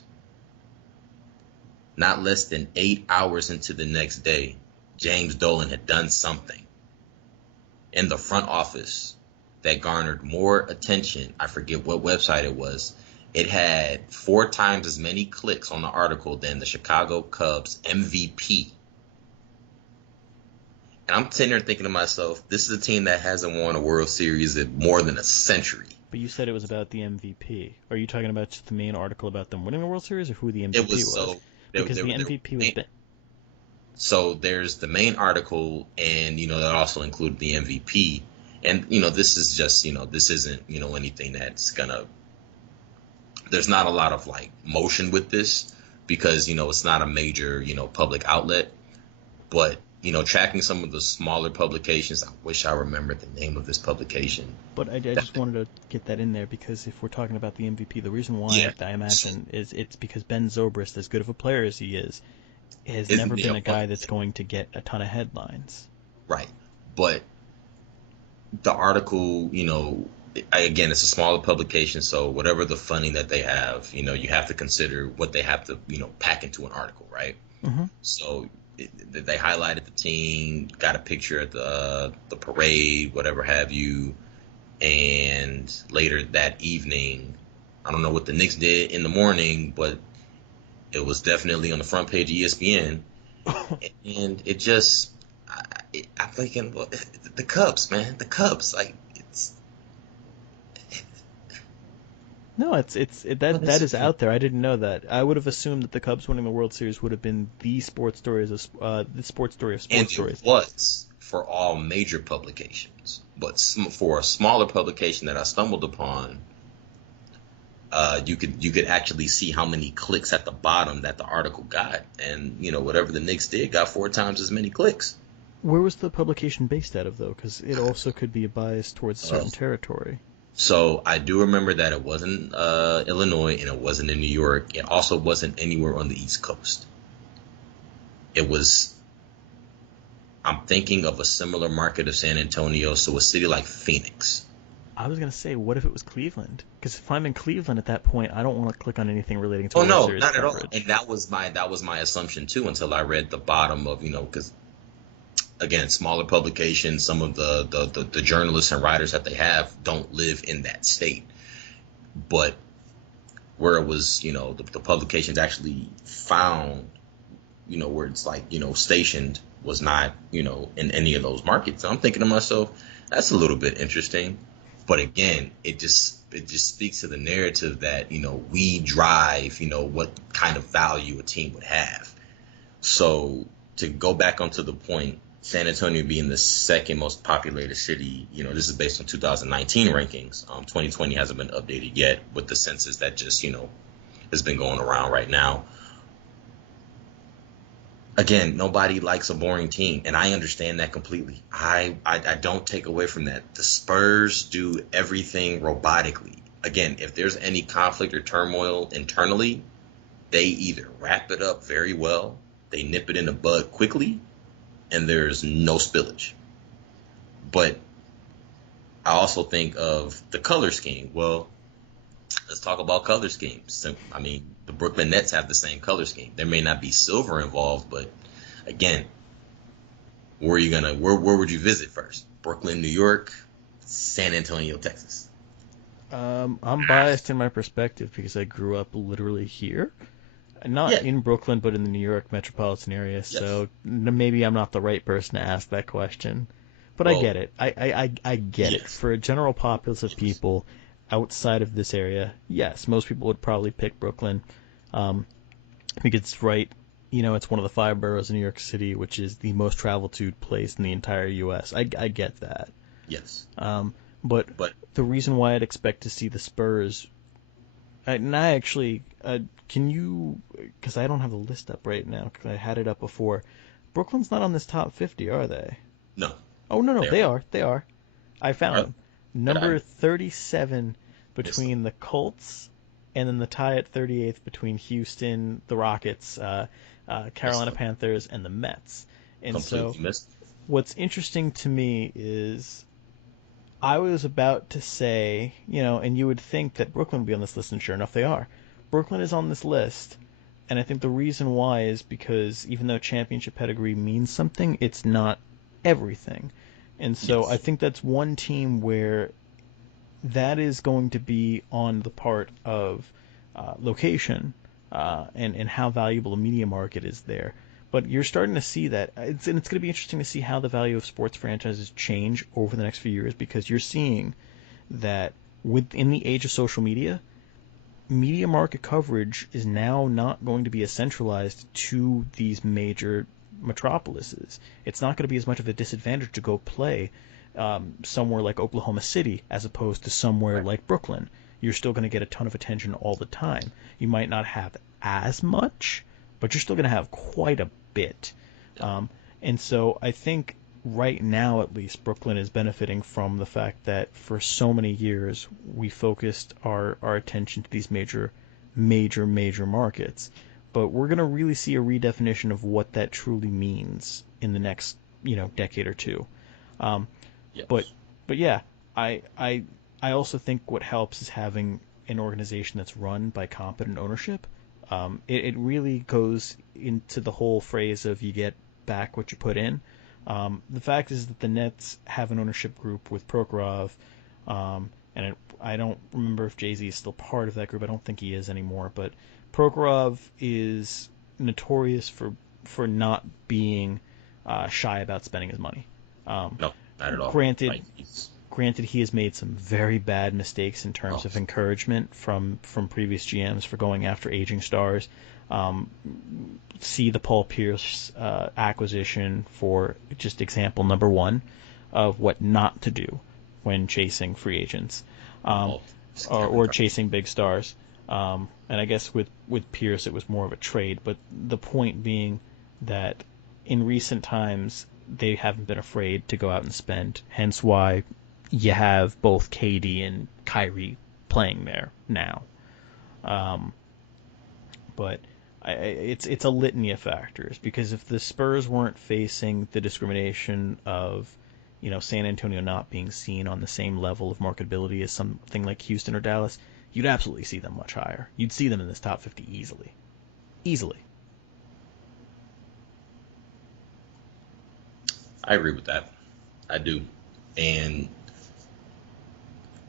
not less than 8 hours into the next day, James Dolan had done something in the front office that garnered more attention. I forget what website it was. It had 4 times as many clicks on the article than the Chicago Cubs MVP. And I'm sitting there thinking to myself, this is a team that hasn't won a World Series in more than a century. But you said it was about the MVP. Are you talking about just the main article about them winning the World Series, or who the MVP It was was? so Because the MVP was so there's the main article, and that also included the MVP. And this is just this isn't anything that's gonna. There's not a lot of motion with this because it's not a major public outlet, but tracking some of the smaller publications. I wish I remembered the name of this publication. But I just wanted to get that in there because if we're talking about the MVP, the reason why I imagine is it's because Ben Zobrist, as good of a player as he is, has never been a guy that's going to get a ton of headlines. Right. But the article, again, it's a smaller publication, so whatever the funding that they have, you have to consider what they have to, pack into an article, right? Mm-hmm. So they highlighted the team, got a picture at the parade, whatever have you, and later that evening, I don't know what the Knicks did in the morning, but it was definitely on the front page of ESPN, and it just, I'm thinking, well, the Cubs, man, the Cubs, No, that is out there. I didn't know that. I would have assumed that the Cubs winning the World Series would have been the sports story of sports stories. It was for all major publications, but for a smaller publication that I stumbled upon, you could actually see how many clicks at the bottom that the article got, and whatever the Knicks did got 4 times as many clicks. Where was the publication based out of, though? Because it also could be a bias towards a certain territory. So I do remember that it wasn't Illinois and it wasn't in New York. It also wasn't anywhere on the East Coast. It was, I'm thinking of a similar market of San Antonio, so a city like Phoenix. I was going to say, what if it was Cleveland? Because if I'm in Cleveland at that point, I don't want to click on anything relating to World Series not coverage. at all. And that was my assumption too until I read the bottom of, because again, smaller publications, some of the journalists and writers that they have don't live in that state. But where it was, the publications actually found, where it's like, stationed was not, in any of those markets. So I'm thinking to myself, that's a little bit interesting. But again, it just speaks to the narrative that, we drive, what kind of value a team would have. So to go back onto the point, San Antonio being the second most populated city, this is based on 2019 rankings. 2020 hasn't been updated yet with the census that just, has been going around right now. Again, nobody likes a boring team, and I understand that completely. I don't take away from that. The Spurs do everything robotically. Again, if there's any conflict or turmoil internally, they either wrap it up very well, they nip it in the bud quickly, and there's no spillage. But I also think of the color scheme. Well, let's talk about color schemes. I mean, the Brooklyn Nets have the same color scheme. There may not be silver involved, but again, where would you visit first? Brooklyn, New York, San Antonio, Texas. I'm biased in my perspective because I grew up literally here. Not Yeah. in Brooklyn, but in the New York metropolitan area, Yes. so maybe I'm not the right person to ask that question. But I Well, get it. I get it. yes. For a general populace of people outside of this area, yes, most people would probably pick Brooklyn. I think it's right. It's one of the five boroughs in New York City, which is the most traveled to place in the entire U.S. I get that. Yes. But But the reason why I'd expect to see the Spurs, and I actually, can you, because I don't have the list up right now, because I had it up before. Brooklyn's not on this top 50, are they? no, Oh, no, they they are. are. They are. I found Are, them. did I Number 37 miss them? between the Colts, and then the tie at 38th between Houston, the Rockets, Missed Carolina them. Panthers, and the Mets. And so Completely missed. what's interesting to me is I was about to say, and you would think that Brooklyn would be on this list, and sure enough, they are. Brooklyn is on this list, and I think the reason why is because even though championship pedigree means something, it's not everything. And so I Yes. think that's one team where that is going to be on the part of location and how valuable a media market is there. But you're starting to see that, and it's going to be interesting to see how the value of sports franchises change over the next few years because you're seeing that within the age of social media market coverage is now not going to be as centralized to these major metropolises. It's not going to be as much of a disadvantage to go play somewhere like Oklahoma City as opposed to somewhere Right. like Brooklyn. You're still going to get a ton of attention all the time. You might not have as much, but you're still going to have quite a bit. Yeah. Um, and so I think right now, at least, Brooklyn is benefiting from the fact that for so many years we focused our attention to these major markets. But we're going to really see a redefinition of what that truly means in the next, decade or two. Um, but Yes. but yeah, I also think what helps is having an organization that's run by competent ownership. It really goes into the whole phrase of you get back what you put in. The fact is that the Nets have an ownership group with Prokhorov, I don't remember if Jay-Z is still part of that group. I don't think he is anymore. But Prokhorov is notorious for not being shy about spending his money. Um, No, not at all. granted, Like he's granted, he has made some very bad mistakes in terms oh of encouragement from previous GMs for going after aging stars. Um, See the Paul Pierce acquisition for just example number one of what not to do when chasing free agents um, oh Kevin or Garnett. chasing big stars. And I guess with Pierce it was more of a trade, but the point being that in recent times they haven't been afraid to go out and spend. Hence why you have both KD and Kyrie playing there now. Um, but it's a litany of factors because if the Spurs weren't facing the discrimination of San Antonio not being seen on the same level of marketability as something like Houston or Dallas, you'd absolutely see them much higher. You'd see them in this top 50 easily, easily. I agree with that. I do. And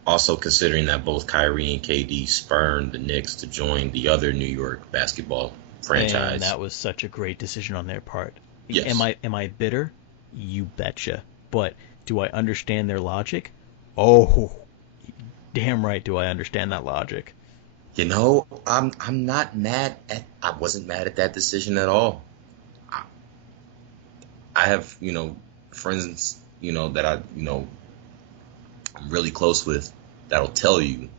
Also considering that both Kyrie and KD spurned the Knicks to join the other New York basketball And franchise. that was such a great decision on their part. Yes. Am I bitter? You betcha. But do I understand their logic? Oh, damn right do I understand that logic. I'm not mad at I wasn't mad at that decision at all. I, I have, friends, that I'm really close with that'll tell you,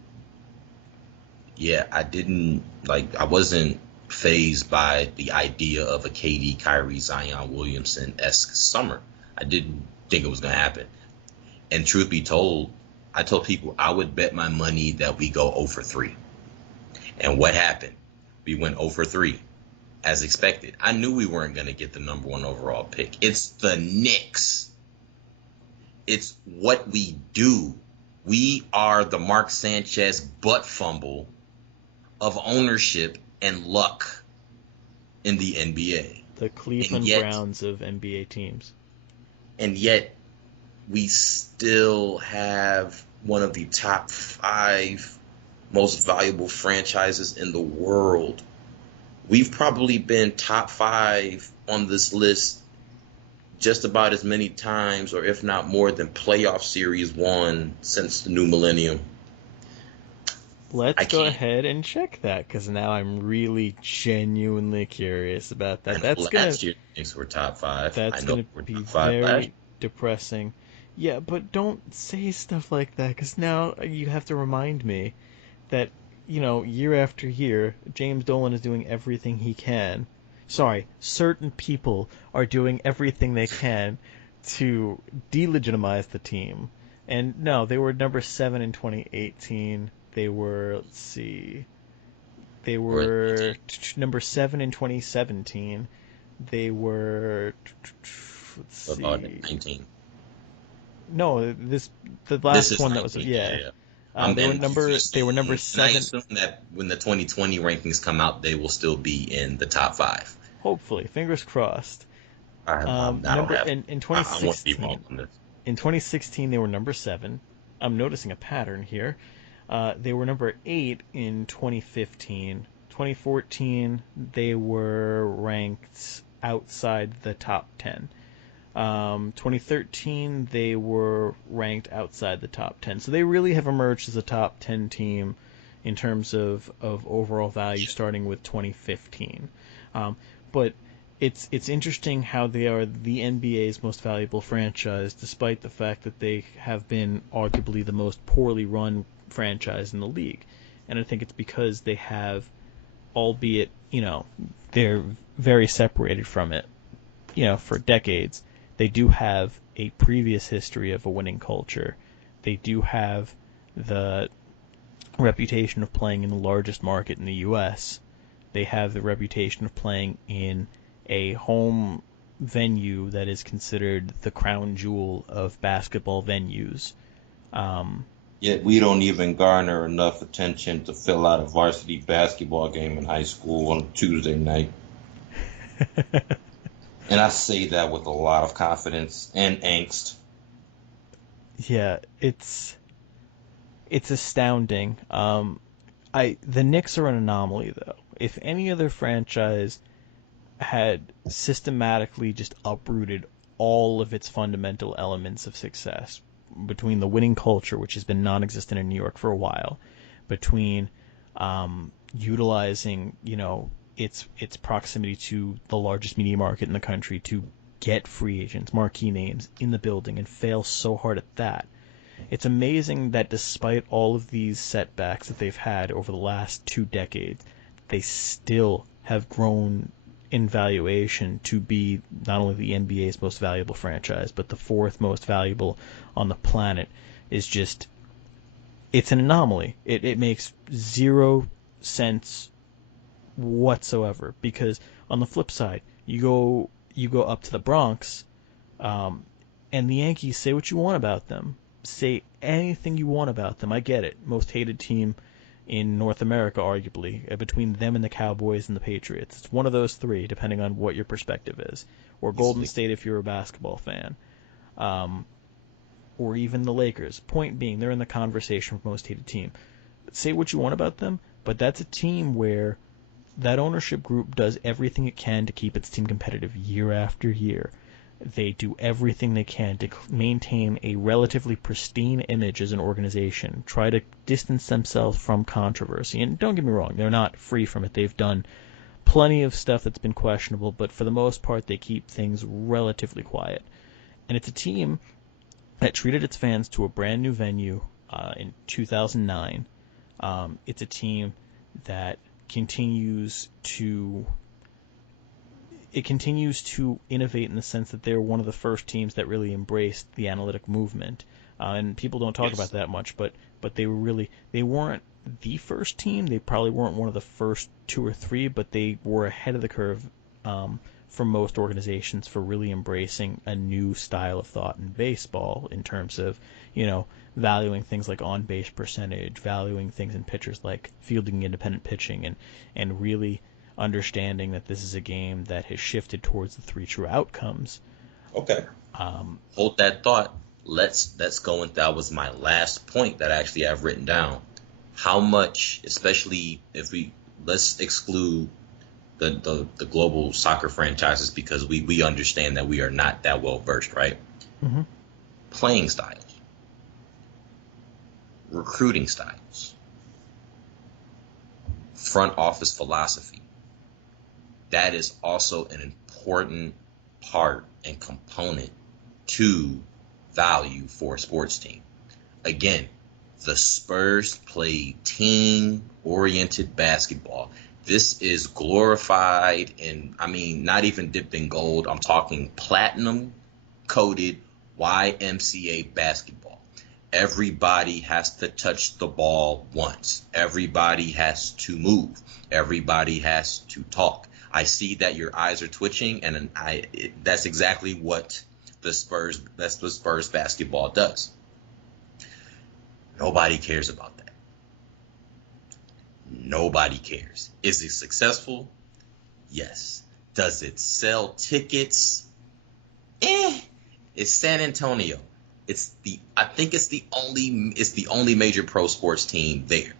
yeah, I wasn't phased by the idea of a KD, Kyrie, Zion Williamson-esque summer. I didn't think it was going to happen. And truth be told, I told people I would bet my money that we go 0 for 3. And what happened? We went 0 for 3, as expected. I knew we weren't going to get the number 1 overall pick. It's the Knicks. It's what we do. We are the Mark Sanchez butt fumble of ownership and luck in the NBA. The Cleveland Browns of NBA teams. And yet, we still have one of the top 5 most valuable franchises in the world. We've probably been top 5 on this list just about as many times, or if not more, than playoff series won since the new millennium. Let's go ahead and check that, because now I'm really genuinely curious about that. Last year, the Knicks were top 5. That's going to be very depressing. Yeah, but don't say stuff like that, because now you have to remind me that, year after year, James Dolan is doing everything he can. Sorry, certain people are doing everything they can to delegitimize the team. And no, they were number 7 in 2018. They were, let's see, they were number 7 in 2017. They were, let's see. About 19. No, the last one 19, that was, yeah. They were number 7. I assume that when the 2020 rankings come out, they will still be in the top 5. Hopefully, fingers crossed. In 2016, in 2016 they were number 7. I'm noticing a pattern here. They were number 8 in 2015. 2014 they were ranked outside the top 10. 2013 they were ranked outside the top 10. So they really have emerged as a top 10 team in terms of overall value, starting with 2015. But it's interesting how they are the NBA's most valuable franchise, despite the fact that they have been arguably the most poorly run franchise in the league. And I think it's because they have, albeit, they're very separated from it, for decades. They do have a previous history of a winning culture. They do have the reputation of playing in the largest market in the U.S. They have the reputation of playing in a home venue that is considered the crown jewel of basketball venues. Yet we don't even garner enough attention to fill out a varsity basketball game in high school on Tuesday night. And I say that with a lot of confidence and angst. Yeah, it's astounding. The Knicks are an anomaly, though. If any other franchise had systematically just uprooted all of its fundamental elements of success, between the winning culture, which has been non-existent in New York for a while, between utilizing, its proximity to the largest media market in the country to get free agents, marquee names in the building, and fail so hard at that. It's amazing that despite all of these setbacks that they've had over the last 2 decades, they still have grown in valuation to be not only the NBA's most valuable franchise, but the 4th most valuable on the planet. It's an anomaly. It makes 0 sense whatsoever, because on the flip side, you go up to the Bronx, and the Yankees, say what you want about them. Say anything you want about them. I get it. Most hated team in North America, arguably, between them and the Cowboys and the Patriots. It's one of those 3, depending on what your perspective is. Or Golden State if you're a basketball fan. or even the Lakers. Point being, they're in the conversation for most hated team. Say what you want about them, but that's a team where that ownership group does everything it can to keep its team competitive year after year. They do everything they can to maintain a relatively pristine image as an organization, try to distance themselves from controversy. And don't get me wrong, they're not free from it. They've done plenty of stuff that's been questionable, but for the most part, they keep things relatively quiet. And it's a team that treated its fans to a brand new venue in 2009. It's a team that continues to innovate in the sense that they're one of the first teams that really embraced the analytic movement. And people don't talk about that much, but they weren't the first team. They probably weren't one of the first two or three, but they were ahead of the curve for most organizations for really embracing a new style of thought in baseball in terms of, valuing things like on-base percentage, valuing things in pitchers like fielding independent pitching, and really understanding that this is a game that has shifted towards the three true outcomes. Okay. Hold that thought. Let's go into that was my last point that actually I've written down. How much, especially if let's exclude the global soccer franchises because we understand that we are not that well versed, right? Mm-hmm. Playing styles, recruiting styles, front office philosophy. That is also an important part and component to value for a sports team. Again, the Spurs play team-oriented basketball. This is glorified and, not even dipped in gold. I'm talking platinum-coated YMCA basketball. Everybody has to touch the ball once. Everybody has to move. Everybody has to talk. I see that your eyes are twitching, and that's exactly what the Spurs basketball does. Nobody cares about that. Nobody cares. Is it successful? Yes. Does it sell tickets? It's San Antonio. I think it's the only major pro sports team there.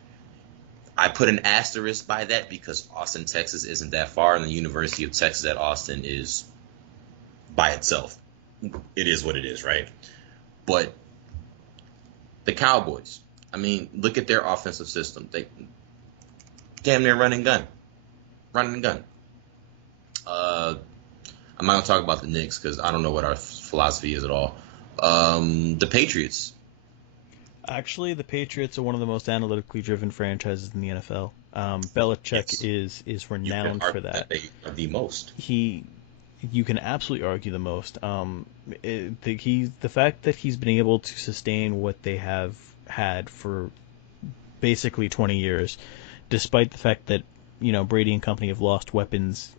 I put an asterisk by that because Austin, Texas isn't that far, and the University of Texas at Austin is by itself. It is what it is, right? But the Cowboys, look at their offensive system. They damn near run and gun. I'm not going to talk about the Knicks because I don't know what our philosophy is at all. The Patriots. Actually, the Patriots are one of the most analytically driven franchises in the NFL. Belichick is renowned for that. They are the most. You can absolutely argue the most. The fact that he's been able to sustain what they have had for basically 20 years, despite the fact that Brady and company have lost weapons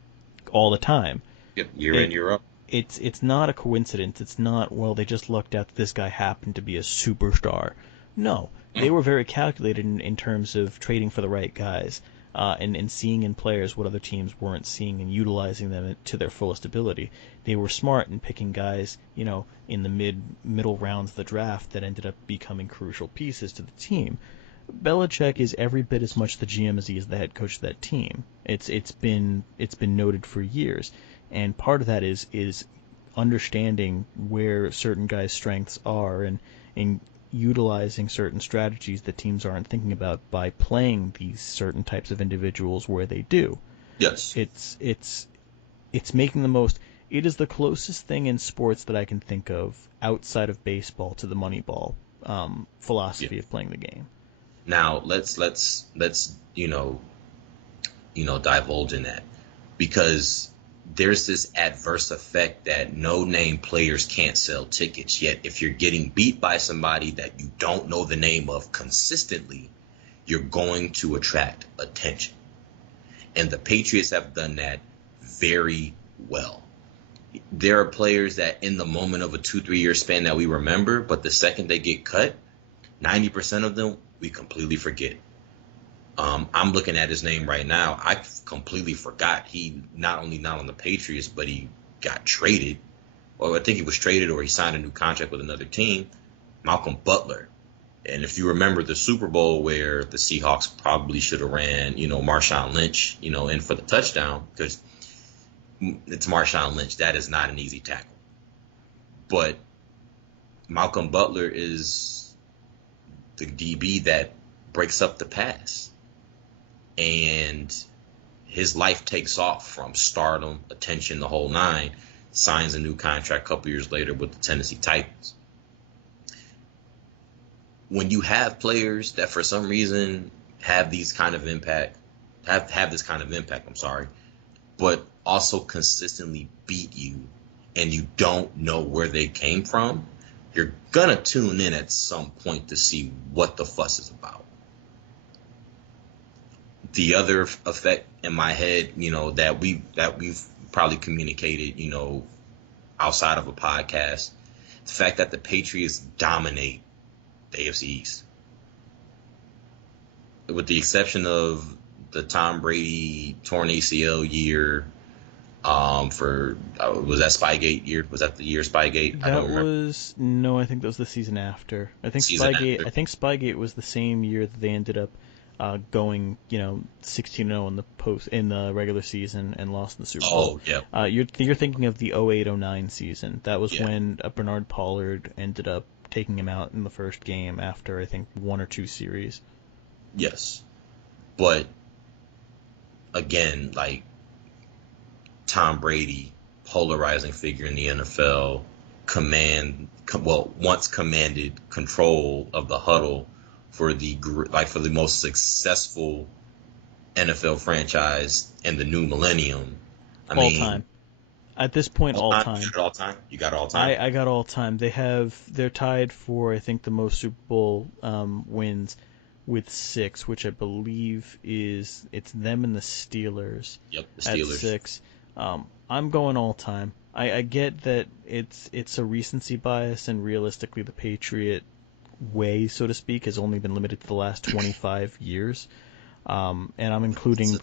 all the time. Yep, year in, year out. It's not a coincidence. It's not, well, they just lucked out that this guy happened to be a superstar. No, they were very calculated in terms of trading for the right guys and seeing in players what other teams weren't seeing and utilizing them to their fullest ability. They were smart in picking guys, in the middle rounds of the draft that ended up becoming crucial pieces to the team. Belichick is every bit as much the GM as he is the head coach of that team. It's been noted for years, and part of that is understanding where certain guys' strengths are and utilizing certain strategies that teams aren't thinking about by playing these certain types of individuals where they do. Yes. It's making the most. It is the closest thing in sports that I can think of outside of baseball to the Moneyball philosophy of playing the game. Now let's divulge in that, because there's this adverse effect that no-name players can't sell tickets. Yet if you're getting beat by somebody that you don't know the name of consistently, you're going to attract attention. And the Patriots have done that very well. There are players that in the moment of a 2-3 year span that we remember, but the second they get cut, 90% of them we completely forget. I'm looking at his name right now. I completely forgot he not only not on the Patriots, but he got traded. Well, I think he was traded or he signed a new contract with another team. Malcolm Butler. And if you remember the Super Bowl where the Seahawks probably should have ran, Marshawn Lynch, in for the touchdown, because it's Marshawn Lynch. That is not an easy tackle. But Malcolm Butler is the DB that breaks up the pass. And his life takes off from stardom, attention, the whole nine, signs a new contract a couple years later with the Tennessee Titans. When you have players that for some reason have these kind of impact, have this kind of impact, but also consistently beat you and you don't know where they came from, you're gonna tune in at some point to see what the fuss is about. The other effect in my head, that we've probably communicated, outside of a podcast, the fact that the Patriots dominate the AFC East. With the exception of the Tom Brady torn ACL year, was that Spygate year? Was that the year Spygate? I don't remember. No, I think that was the season after. I think Spygate was the same year that they ended up going, 16-0 in the regular season and lost in the Super Bowl. Oh, yeah. You're thinking of the 08-09 season. That was when Bernard Pollard ended up taking him out in the first game after I think 1 or 2 series. Yes, but again, like Tom Brady, polarizing figure in the NFL, once commanded control of the huddle for the most successful NFL franchise in the new millennium. All time. At this point, all time. You got all time? I got all time. They're tied for, I think, the most Super Bowl wins with 6, which I believe it's them and the Steelers. Yep, the Steelers. At 6. I'm going all time. I get that it's a recency bias, and realistically the Patriot way, so to speak, has only been limited to the last 25 years. And I'm including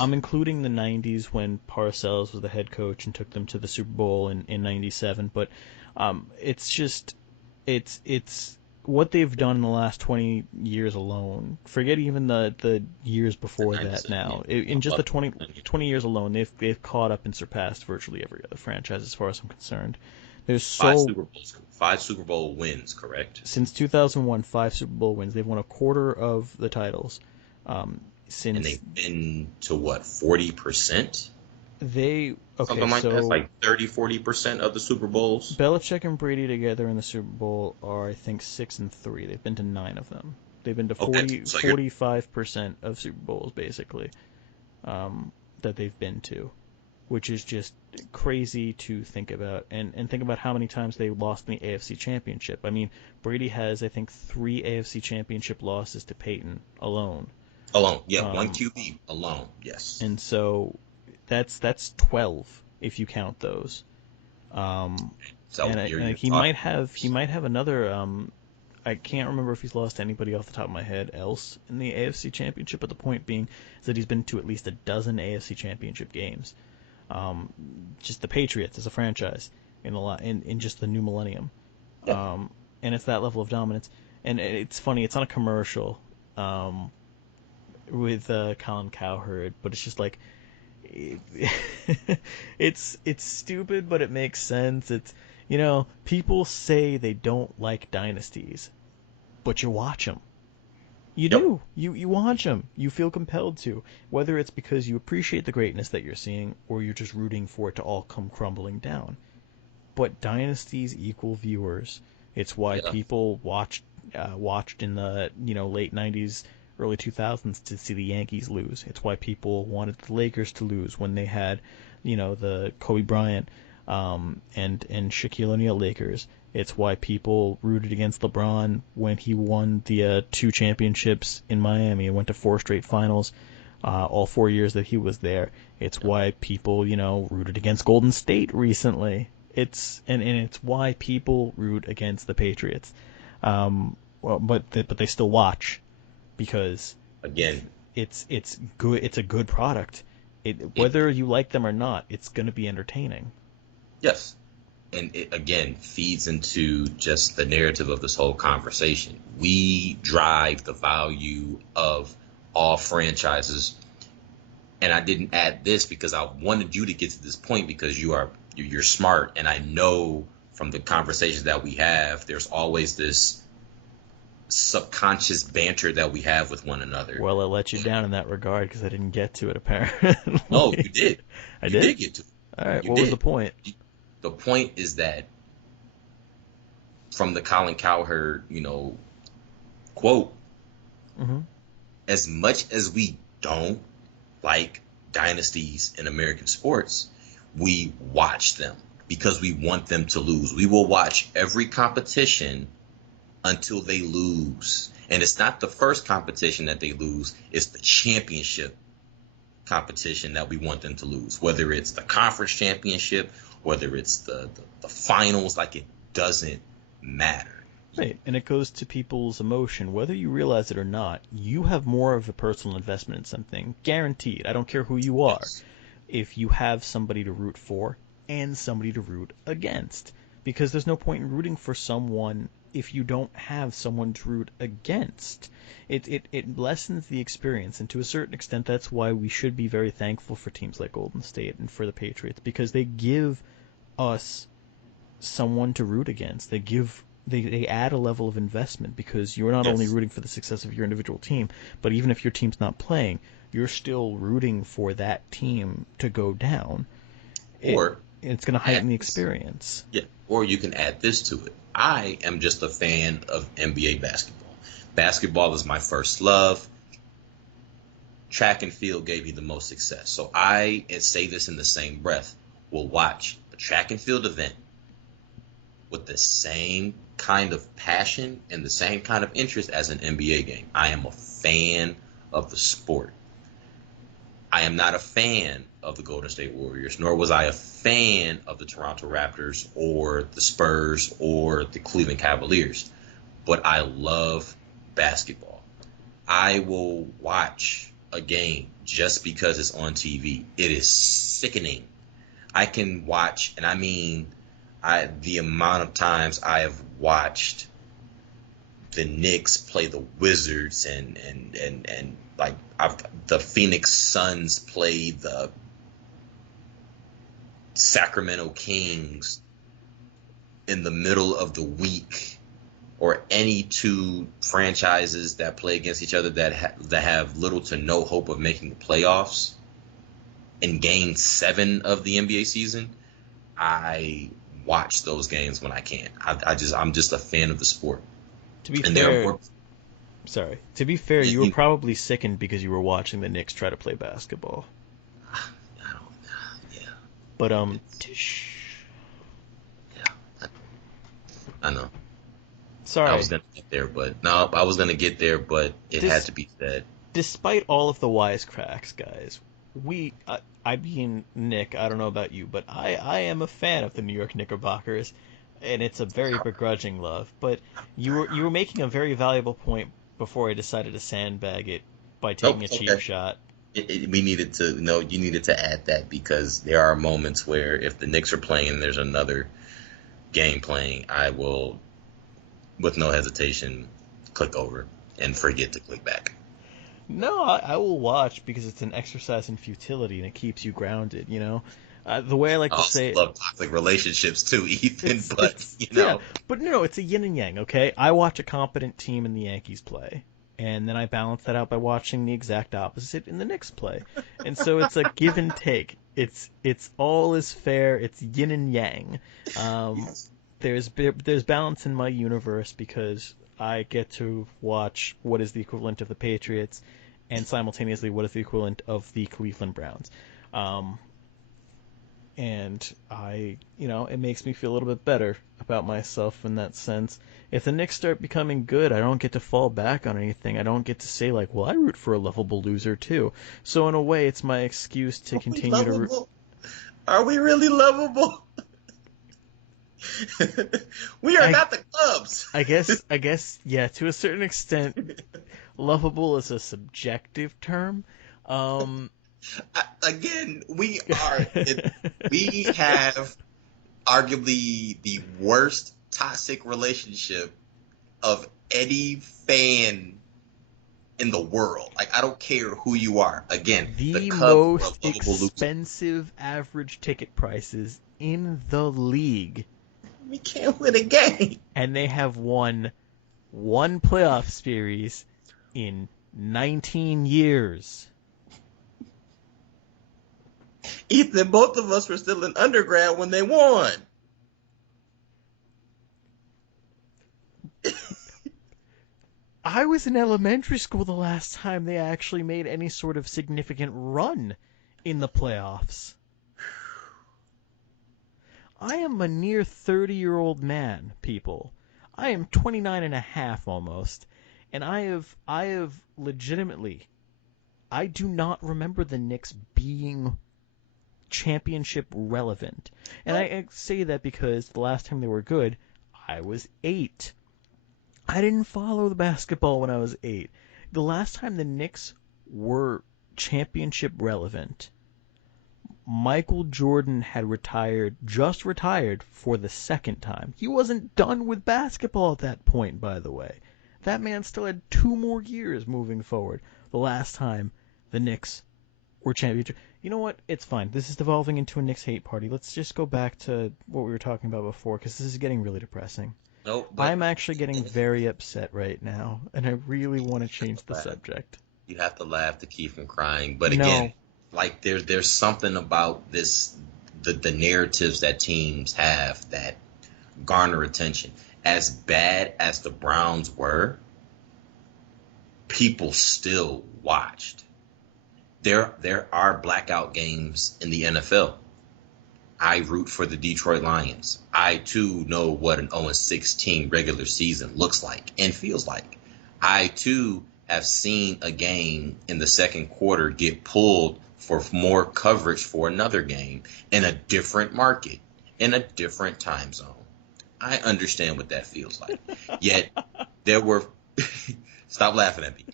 I'm including the 90s when Parcells was the head coach and took them to the Super Bowl in 97. But it's what they've done in the last 20 years alone. Forget even the years before that now. In just the 20 years alone, they've caught up and surpassed virtually every other franchise as far as I'm concerned. There's 5 Super Bowl wins, correct? Since 2001, 5 Super Bowl wins. They've won a quarter of the titles. And they've been to what, 40%? Something like that, like 30-40% of the Super Bowls. Belichick and Brady together in the Super Bowl are, I think, 6-3. They've been to 9 of them. They've been to 45% of Super Bowls, basically, that they've been to, which is just crazy to think about. And think about how many times they lost in the AFC Championship. I mean, Brady has, I think, 3 AFC Championship losses to Peyton alone. One QB alone, yes. And so that's 12 if you count those. He might have another. I can't remember if he's lost to anybody off the top of my head else in the AFC Championship. But the point being is that he's been to at least a dozen AFC Championship games. Just the Patriots as a franchise in just the new millennium. Yeah. And it's that level of dominance. And it's funny. It's on a commercial with Colin Cowherd, but it's just like. It's stupid, but it makes sense. It's people say they don't like dynasties, but you watch them. You do. You watch them. You feel compelled to, whether it's because you appreciate the greatness that you're seeing or you're just rooting for it to all come crumbling down. But dynasties equal viewers. It's why people watched in the late 90s, early 2000s to see the Yankees lose. It's why people wanted the Lakers to lose when they had, the Kobe Bryant and Shaquille O'Neal Lakers. It's why people rooted against LeBron when he won the 2 championships in Miami and went to 4 straight finals all 4 years that he was there. It's why people, rooted against Golden State recently. It's why people root against the Patriots. But they still watch. Because again, it's good. It's a good product. Whether you like them or not, it's going to be entertaining. Yes, and it again feeds into just the narrative of this whole conversation. We drive the value of all franchises, and I didn't add this because I wanted you to get to this point because you're smart, and I know from the conversations that we have, there's always this subconscious banter that we have with one another. Well, I let you down in that regard because I didn't get to it, apparently. No, you did. I You did? did get to it. All right, You what was did. the point? The point is that from the Colin Cowherd, quote, Mm-hmm. as much as we don't like dynasties in American sports, we watch them because we want them to lose. We will watch every competition until they lose. And it's not the first competition that they lose, it's the championship competition that we want them to lose. Whether it's the conference championship, whether it's the finals, like it doesn't matter. Right, and it goes to people's emotion. Whether you realize it or not, you have more of a personal investment in something. Guaranteed. I don't care who you are. Yes. If you have somebody to root for and somebody to root against. Because there's no point in rooting for someone if you don't have someone to root against. It lessens the experience, and to a certain extent, that's why we should be very thankful for teams like Golden State and for the Patriots, because they give us someone to root against. They add a level of investment because you're not only Yes. rooting for the success of your individual team, but even if your team's not playing, you're still rooting for that team to go down. Or It's going to heighten the add- experience. Yeah, or you can add this to it. I am just a fan of NBA basketball. Basketball is my first love. Track and field gave me the most success. So I, and say this in the same breath, will watch a track and field event with the same kind of passion and the same kind of interest as an NBA game. I am a fan of the sport. I am not a fan of the Golden State Warriors, nor was I a fan of the Toronto Raptors or the Spurs or the Cleveland Cavaliers. But I love basketball. I will watch a game just because it's on TV. It is sickening. I can watch, and I mean, the amount of times I have watched the Knicks play the Wizards and like the Phoenix Suns play the Sacramento Kings in the middle of the week, or any two franchises that play against each other that have little to no hope of making the playoffs in Game 7 of the NBA season. I watch those games when I can. I'm just a fan of the sport. To be And there fair, are more. To be fair, you were You- probably sickened because you were watching the Knicks try to play basketball. I don't, yeah, But I know. sorry. I was gonna get there, but no, I was gonna get there, but it This- had to be said. Despite all of the wisecracks, guys, I being Nick, I don't know about you, but I am a fan of the New York Knickerbockers, and it's a very begrudging love. But you were making a very valuable point before I decided to sandbag it by taking a cheap okay. shot. We needed to you needed to add that because there are moments where if the Knicks are playing and there's another game playing, I will, with no hesitation, click over and forget to click back. No, I will watch because it's an exercise in futility and it keeps you grounded, you know? The way I like I to also say it, love toxic relationships too, Ethan, it's- but it's- you know. yeah, but no, it's a yin and yang, okay? I watch a competent team in the Yankees play, and then I balance that out by watching the exact opposite in the Knicks play. And so it's a give and take. It's all is fair. It's yin and yang. There's balance in my universe because I get to watch what is the equivalent of the Patriots and simultaneously what is the equivalent of the Cleveland Browns. And it makes me feel a little bit better about myself in that sense. If the Knicks start becoming good, I don't get to fall back on anything. I don't get to say like, well, I root for a lovable loser too. So in a way, it's my excuse to continue to root. Are we really lovable? We are not the Cubs. I guess, yeah, to a certain extent, lovable is a subjective term. Again, we have arguably the worst toxic relationship of any fan in the world. Like, I don't care who you are. Again, the The Cubs were most a lovable loser. expensive average ticket prices in the league. We can't win a game. And they have won one playoff series in 19 years. Ethan, both of us were still in undergrad when they won. I was in elementary school the last time they actually made any sort of significant run in the playoffs. I am a near 30-year-old man, people. I am 29 and a half almost, and I have legitimately, I do not remember the Knicks being championship relevant. And I say that because the last time they were good, I was 8. I didn't follow the basketball when I was 8. The last time the Knicks were championship relevant, Michael Jordan had just retired for the second time. He wasn't done with basketball at that point, by the way. That man still had 2 more years moving forward. The last time the Knicks were championship. You know what? It's fine. This is devolving into a Knicks hate party. Let's just go back to what we were talking about before, because this is getting really depressing. Nope, I'm actually getting very upset right now, and I really want to change the subject. You have to laugh to keep from crying. But again, like there's something about this, the narratives that teams have that garner attention. As bad as the Browns were, people still watched. There are blackout games in the NFL. I root for the Detroit Lions. I, too, know what an 0-16 regular season looks like and feels like. I, too, have seen a game in the second quarter get pulled for more coverage for another game in a different market, in a different time zone. I understand what that feels like. Yet, there were... Stop laughing at me.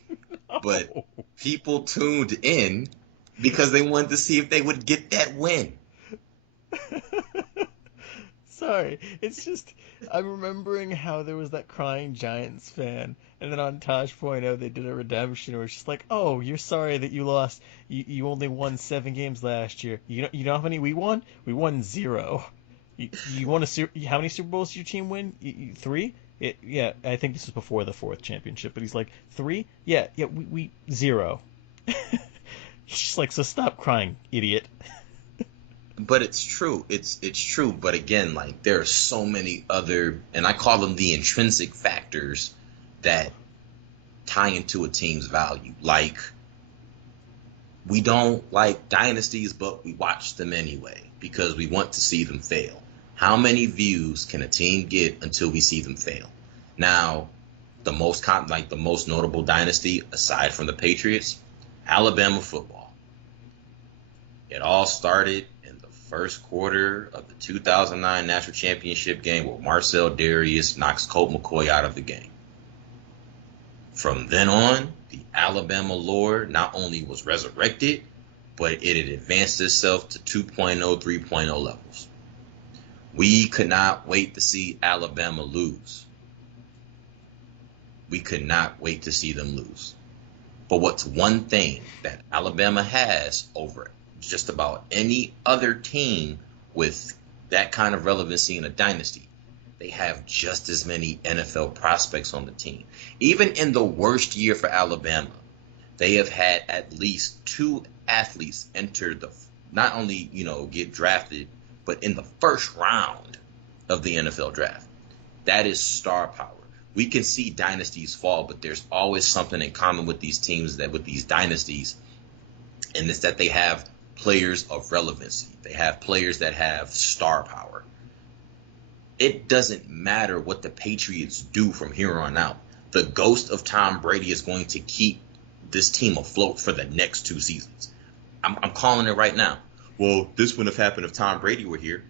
But people tuned in because they wanted to see if they would get that win. Sorry, it's just I'm remembering how there was that crying Giants fan, and then on Tosh.0 they did a redemption where it's just like, oh, you're sorry that you lost. You only won 7 games last year. You know how many we won? We won 0. You won how many Super Bowls did your team win? 3? Yeah, I think this was before the 4th championship, but he's like 3. Yeah, we 0. He's just like, so stop crying, idiot. But it's true. It's true. But again, like there are so many other, and I call them the intrinsic factors that tie into a team's value. Like we don't like dynasties, but we watch them anyway because we want to see them fail. How many views can a team get until we see them fail? Now, the most notable dynasty aside from the Patriots, Alabama football. It all started first quarter of the 2009 National Championship game where Marcel Darius knocks Colt McCoy out of the game. From then on, the Alabama lore not only was resurrected, but it had advanced itself to 2.0, 3.0 levels. We could not wait to see Alabama lose. We could not wait to see them lose. But what's one thing that Alabama has over just about any other team with that kind of relevancy in a dynasty? They have just as many NFL prospects on the team. Even in the worst year for Alabama, they have had at least 2 athletes enter not only, get drafted, but in the first round of the NFL draft. That is star power. We can see dynasties fall, but there's always something in common with these teams, with these dynasties, and it's that they have players of relevancy. They have players that have star power. It doesn't matter what the Patriots do from here on out. The ghost of Tom Brady is going to keep this team afloat for the next 2 seasons. I'm calling it right now. Well, this wouldn't have happened if Tom Brady were here.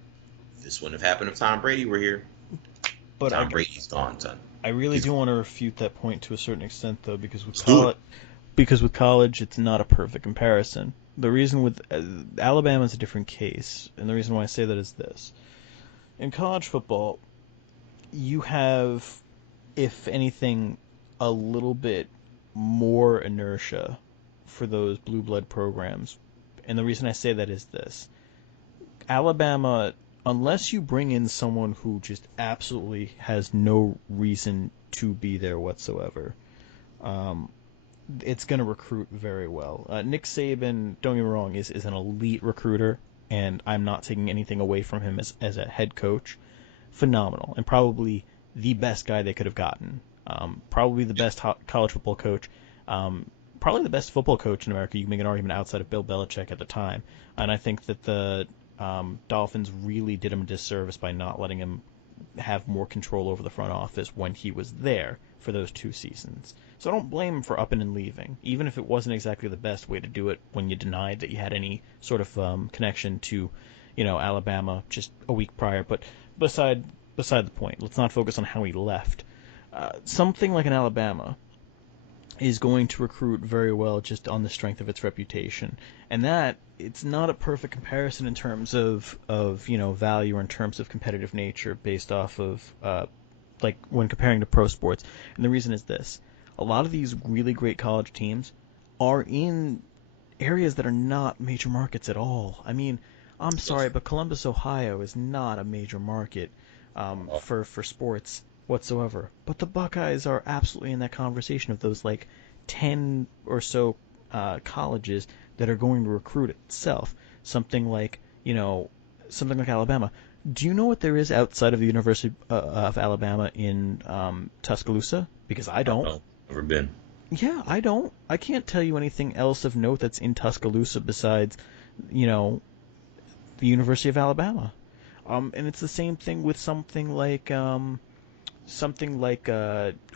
This wouldn't have happened if Tom Brady were here. But Tom Brady's gone, son. I really do want to refute that point to a certain extent, though, because with college, it's not a perfect comparison. The reason with Alabama is a different case, and the reason why I say that is this. In college football, you have, if anything, a little bit more inertia for those blue blood programs. And the reason I say that is this: Alabama, unless you bring in someone who just absolutely has no reason to be there whatsoever, um, it's going to recruit very well. Nick Saban, don't get me wrong, is an elite recruiter, and I'm not taking anything away from him as a head coach. Phenomenal, and probably the best guy they could have gotten. Probably the best college football coach. Probably the best football coach in America. You can make an argument outside of Bill Belichick at the time. And I think that the Dolphins really did him a disservice by not letting him have more control over the front office when he was there for those 2 seasons. So I don't blame him for upping and leaving, even if it wasn't exactly the best way to do it when you denied that you had any sort of connection to, Alabama just a week prior. But beside the point, let's not focus on how he left. Something like an Alabama is going to recruit very well just on the strength of its reputation, and that it's not a perfect comparison in terms of value or in terms of competitive nature based off of like when comparing to pro sports. And the reason is this: a lot of these really great college teams are in areas that are not major markets at all. I mean, I'm sorry, but Columbus, Ohio is not a major market for sports whatsoever. But the Buckeyes are absolutely in that conversation of those like 10 or so colleges that are going to recruit itself. Something like Alabama. Do you know what there is outside of the University of Alabama in Tuscaloosa? Because I don't. No, never been. Yeah, I don't. I can't tell you anything else of note that's in Tuscaloosa besides, the University of Alabama. And it's the same thing with something like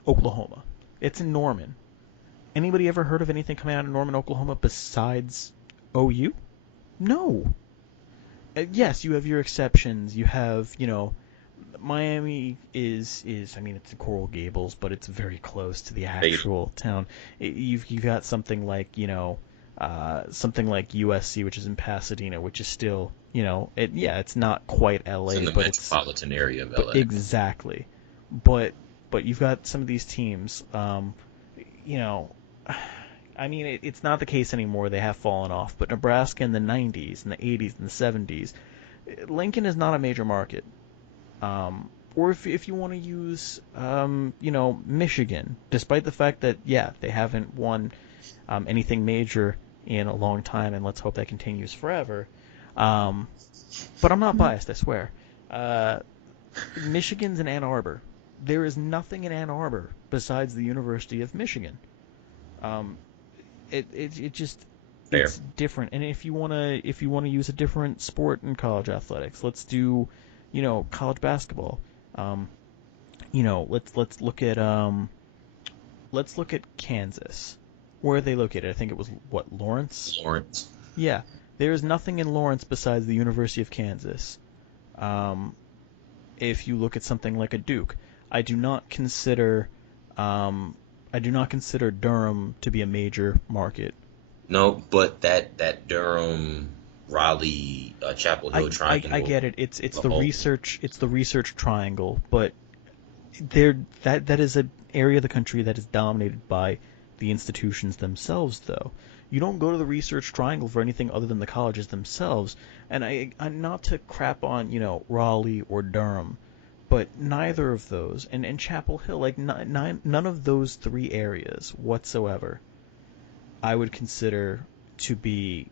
Oklahoma. It's in Norman. Anybody ever heard of anything coming out of Norman, Oklahoma besides OU? No. Yes, you have your exceptions. You have, Miami is I mean, it's in Coral Gables, but it's very close to the actual town. You've got something like USC, which is in Pasadena, which is still it's not quite LA, It's in the but metropolitan area of LA. exactly. But you've got some of these teams, I mean, it's not the case anymore. They have fallen off. But Nebraska in the 90s and the 80s and the 70s, Lincoln is not a major market. Or if you want to use, Michigan, despite the fact that, they haven't won anything major in a long time, and let's hope that continues forever. But I'm not biased, I swear. Michigan's in Ann Arbor. There is nothing in Ann Arbor besides the University of Michigan. It just Fair. It's different. And if you wanna use a different sport in college athletics, let's do, college basketball. Let's look at Kansas. Where are they located? I think it was Lawrence? Lawrence. Yeah. There is nothing in Lawrence besides the University of Kansas. If you look at something like a Duke, I do not consider Durham to be a major market. No, but that Durham, Raleigh, Chapel Hill triangle. I get it. It's the research triangle, but that is an area of the country that is dominated by the institutions themselves, though. You don't go to the research triangle for anything other than the colleges themselves. And I'm not to crap on, Raleigh or Durham, but neither of those, and Chapel Hill, like none of those three areas whatsoever, I would consider to be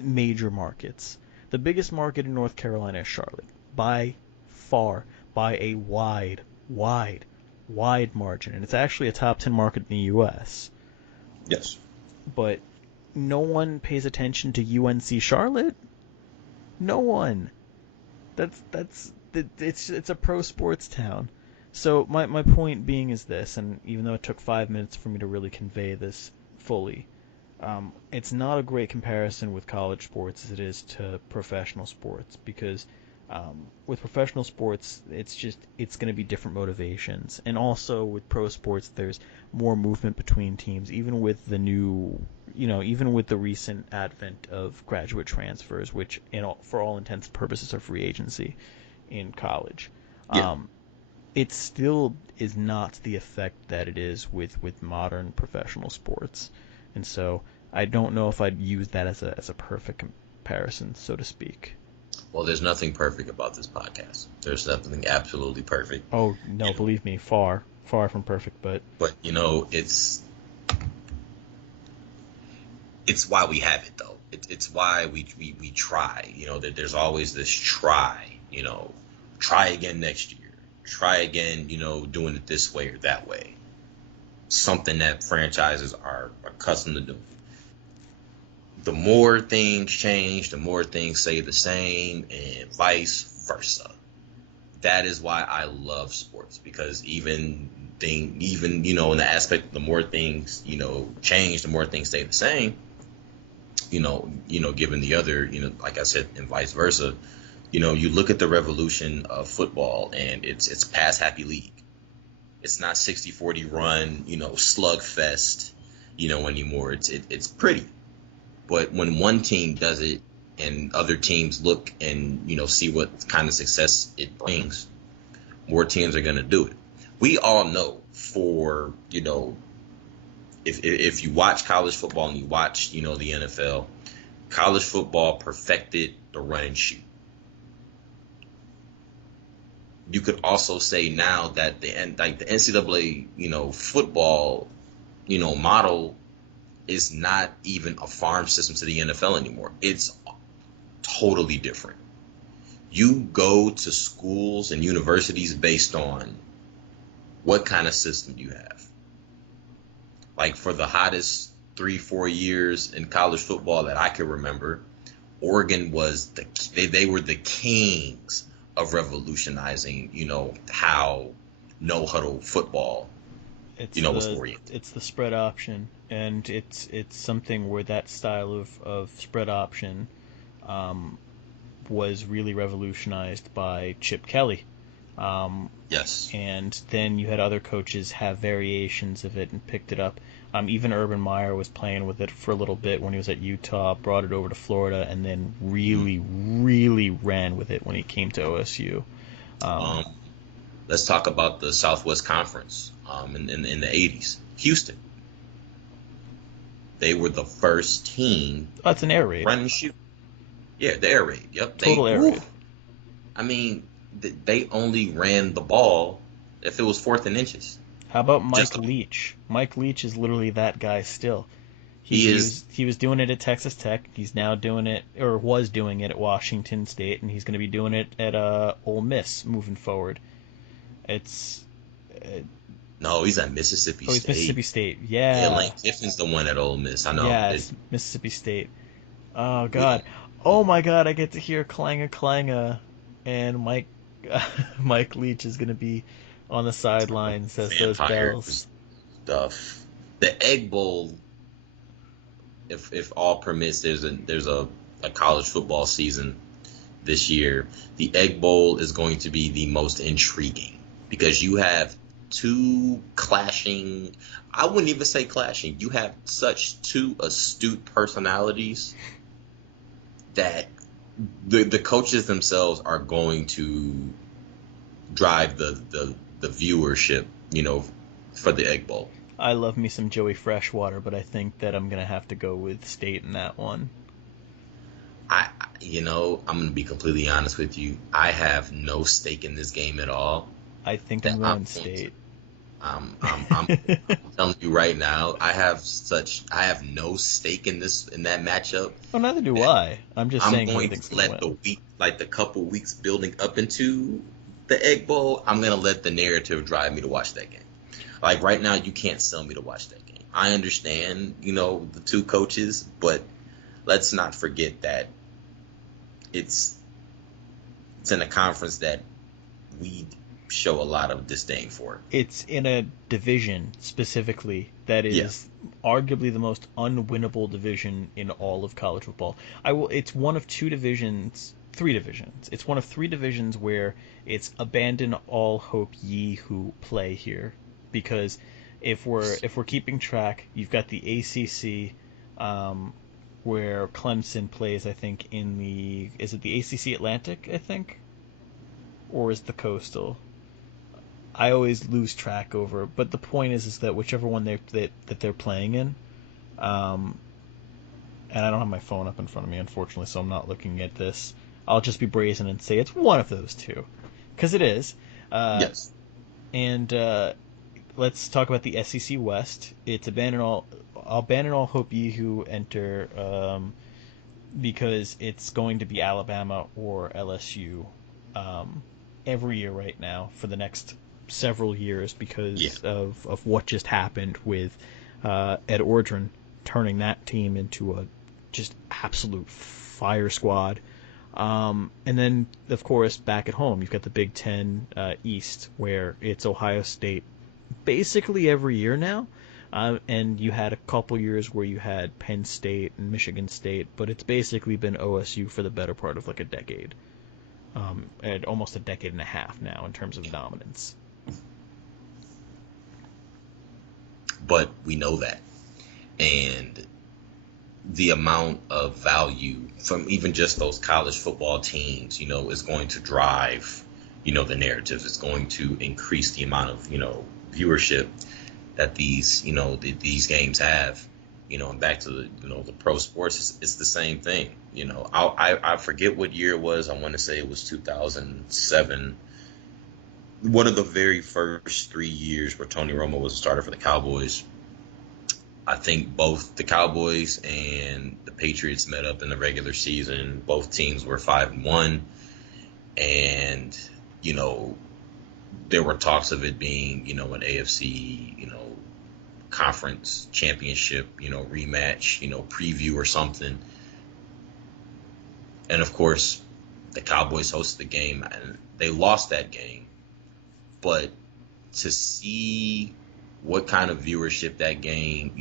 major markets. The biggest market in North Carolina is Charlotte, by far, by a wide margin, and it's actually a top 10 market in the U.S. Yes. But no one pays attention to UNC Charlotte. No one. It's a pro sports town. So my point being is this, and even though it took 5 minutes for me to really convey this fully, it's not a great comparison with college sports as it is to professional sports, because with professional sports, it's going to be different motivations, and also with pro sports, there's more movement between teams, even with the recent advent of graduate transfers, which for all intents and purposes are free agency. in college. Yeah. It still is not the effect that it is with modern professional sports, and so I don't know if I'd use that as a perfect comparison, so to speak. Well, there's nothing perfect about this podcast. There's nothing absolutely perfect. Oh no, You know, believe me, far from perfect, but but it's why we have it though. It's why we try. That there's always this try. Try again next year. Try again. Doing it this way or that way. Something that franchises are accustomed to do. The more things change, the more things stay the same, and vice versa. That is why I love sports, because even in the aspect, the more things change, the more things stay the same. Given the other, like I said, and vice versa. You look at the revolution of football, and it's pass happy league. It's not 60-40 run, slugfest, anymore. It's pretty. But when one team does it and other teams look and, see what kind of success it brings, more teams are going to do it. We all know if you watch college football and you watch, the NFL, college football perfected the run and shoot. You could also say now that the NCAA, football, model is not even a farm system to the NFL anymore. It's totally different. You go to schools and universities based on what kind of system you have. Like for the hottest 3-4 years in college football that I can remember, Oregon was they were the kings of revolutionizing, how no huddle football, was oriented. It's the spread option, and it's something where that style of spread option was really revolutionized by Chip Kelly. Yes. And then you had other coaches have variations of it and picked it up. Even Urban Meyer was playing with it for a little bit when he was at Utah, brought it over to Florida, and then really, really ran with it when he came to OSU. Let's talk about the Southwest Conference in the 80s. Houston. They were the first team. Oh, that's an air raid. Run and shoot. Yeah, the air raid. Yep. Total air raid. I mean, they only ran the ball if it was 4th and inches. How about Mike Leach? Mike Leach is literally that guy still. He was doing it at Texas Tech. He's now doing it, or was doing it, at Washington State, and he's going to be doing it at Ole Miss moving forward. No, he's at Mississippi State. Oh, he's Mississippi State. Yeah. Yeah, Lane Kiffin's the one at Ole Miss. I know. Yeah, it's Mississippi State. Oh God. Oh my God! I get to hear clanger clanger, and Mike Leach is going to be on the sidelines as those bells. Stuff. The Egg Bowl, if all permits, there's a college football season this year. The Egg Bowl is going to be the most intriguing because you have two clashing. I wouldn't even say clashing. You have such two astute personalities that the coaches themselves are going to drive the viewership, for the Egg Bowl. I love me some Joey Freshwater, but I think that I'm gonna have to go with State in that one. I'm gonna be completely honest with you. I have no stake in this game at all. I think I'm going State. I'm telling you right now, I have no stake in that matchup. Oh, neither do I. I'm just saying. I'm going to let the couple weeks building up into the Egg Bowl. I'm going to let the narrative drive me to watch that game. Like right now, you can't sell me to watch that game. I understand, the two coaches, but let's not forget that it's in a conference that we show a lot of disdain for. It's in a division specifically that is arguably the most unwinnable division in all of college football. It's one of three divisions. It's one of three divisions where it's abandon all hope ye who play here, because if we're keeping track, you've got the ACC, where Clemson plays. I think is it the ACC Atlantic? I think. or is the Coastal? I always lose track over. But the point is that whichever one that they're playing in, um, and I don't have my phone up in front of me, unfortunately, so I'm not looking at this. I'll just be brazen and say it's one of those two, because it is. Uh, Yes. and let's talk about the SEC West. It's abandon all hope ye who enter, because it's going to be Alabama or LSU, um, every year right now for the next several years Yeah. because of what just happened with Ed Ordron turning that team into a just absolute fire squad. And then, of course, back at home, you've got the Big Ten East, where it's Ohio State basically every year now. And you had a couple years where you had Penn State and Michigan State, but it's basically been OSU for the better part of like a decade, and almost a decade and a half now in terms of dominance. But we know that. And the amount of value from even just those college football teams, is going to drive, the narrative. It's going to increase the amount of, viewership that these games have. And back to the pro sports, it's the same thing. I forget what year it was. I want to say it was 2007. One of the very first 3 years where Tony Romo was a starter for the Cowboys. I think both the Cowboys and the Patriots met up in the regular season. Both teams were 5-1, and there were talks of it being an AFC conference championship rematch preview or something. And of course, the Cowboys hosted the game and they lost that game. But to see what kind of viewership that game,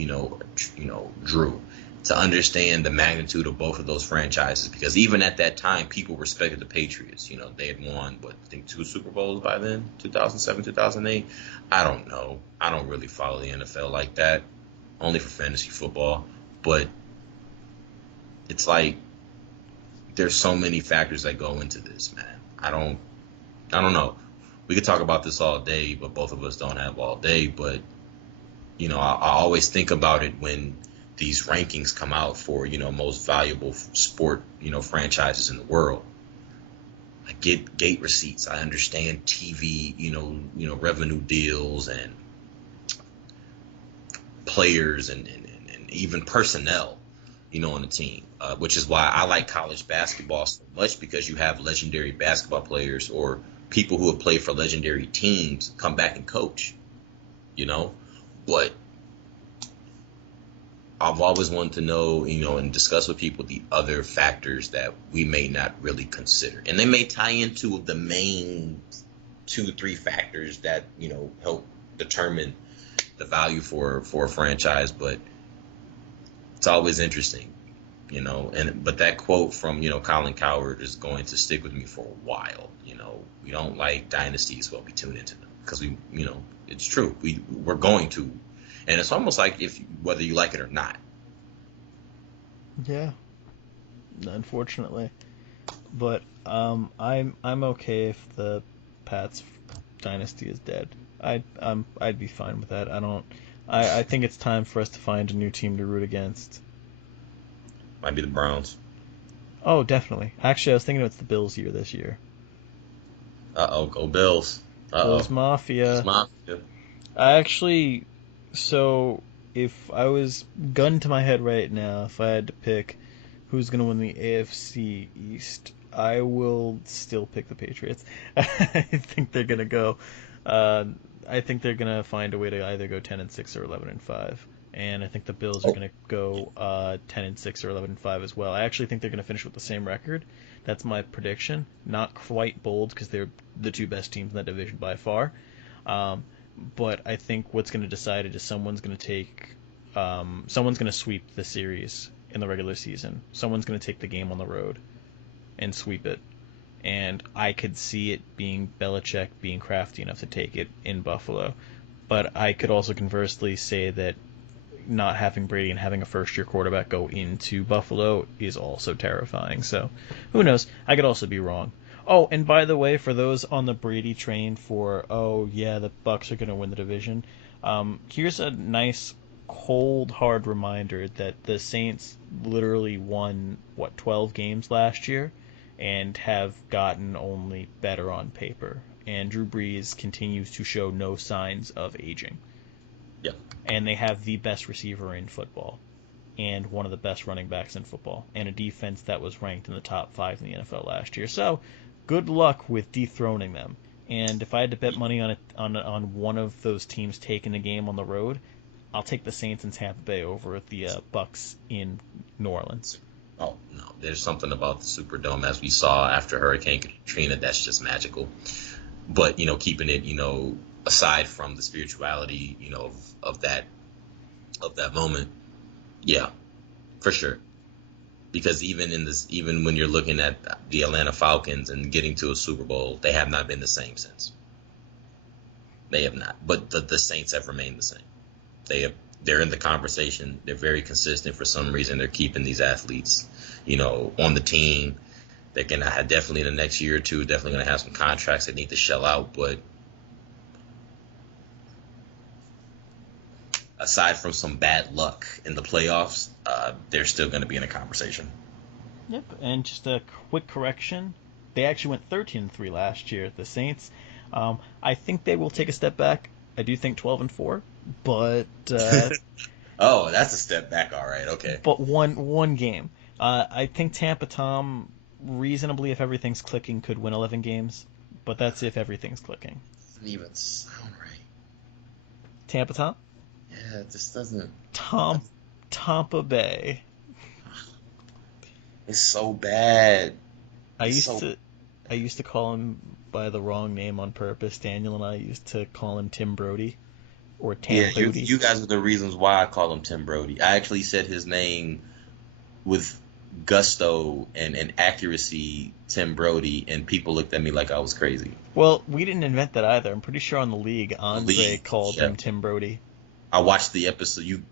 drew, to understand the magnitude of both of those franchises, because even at that time, people respected the Patriots. They had won, I think 2 Super Bowls by then, 2007, 2008. I don't know. I don't really follow the NFL like that, only for fantasy football. But it's like there's so many factors that go into this, man. I don't know. We could talk about this all day, but both of us don't have all day. But I always think about it when these rankings come out for most valuable sport franchises in the world. I get gate receipts. I understand TV revenue deals and players and even personnel on the team, which is why I like college basketball so much, because you have legendary basketball players or people who have played for legendary teams come back and coach, but I've always wanted to know, and discuss with people the other factors that we may not really consider. And they may tie into the main 2-3 factors that, help determine the value for a franchise. But it's always interesting, but that quote from, Colin Cowherd is going to stick with me for a while. We don't like dynasties, but we tune into them because it's true. We're going to. And it's almost like whether you like it or not. Yeah, unfortunately, but I'm okay if the Pats dynasty is dead. I'd be fine with that. I think it's time for us to find a new team to root against. Might be the Browns. Oh, definitely. Actually, I was thinking it's the Bills' year this year. Go Bills. Bills Mafia. Bills Mafia. So if I was gun to my head right now, if I had to pick who's going to win the AFC East, I will still pick the Patriots. I think they're going to go. I think they're going to find a way to either go 10-6 or 11-5. And I think the Bills are going to go 10-6 or 11-5 as well. I actually think they're going to finish with the same record. That's my prediction. Not quite bold because they're the 2 best teams in that division by far. But I think what's going to decide it is someone's going to sweep the series in the regular season. Someone's going to take the game on the road and sweep it. And I could see it being Belichick being crafty enough to take it in Buffalo. But I could also conversely say that not having Brady and having a first-year quarterback go into Buffalo is also terrifying. So who knows? I could also be wrong. Oh, and by the way, for those on the Brady train for, oh yeah, the Bucks are going to win the division, here's a nice cold hard reminder that the Saints literally won 12 games last year and have gotten only better on paper. And Drew Brees continues to show no signs of aging. Yeah. And they have the best receiver in football and one of the best running backs in football and a defense that was ranked in the top 5 in the NFL last year. So, good luck with dethroning them. And if I had to bet money on one of those teams taking the game on the road, I'll take the Saints in Tampa Bay over the Bucks in New Orleans. Oh no, there's something about the Superdome, as we saw after Hurricane Katrina, that's just magical. But keeping it, aside from the spirituality, of that moment, yeah, for sure. Because even when you're looking at the Atlanta Falcons and getting to a Super Bowl, they have not been the same since. They have not. But the Saints have remained the same. They're in the conversation. They're very consistent. For some reason, they're keeping these athletes, on the team. They're gonna have definitely in the next year or two, definitely gonna have some contracts they need to shell out. But aside from some bad luck in the playoffs, they're still going to be in a conversation. Yep, and just a quick correction. They actually went 13-3 last year, the Saints. I think they will take a step back. I do think 12-4, but oh, that's a step back. All right, okay. But one game. I think Tampa Tom reasonably, if everything's clicking, could win 11 games, but that's if everything's clicking. Doesn't even sound right. Tampa Tom? Yeah, it just doesn't. Tampa Bay. It's so bad. I used to call him by the wrong name on purpose. Daniel and I used to call him Tim Brody or Tam Booty. You guys are the reasons why I call him Tim Brody. I actually said his name with gusto and accuracy, Tim Brody, and people looked at me like I was crazy. Well, we didn't invent that either. I'm pretty sure on the league, Andre called him Tim Brody. I watched the episode.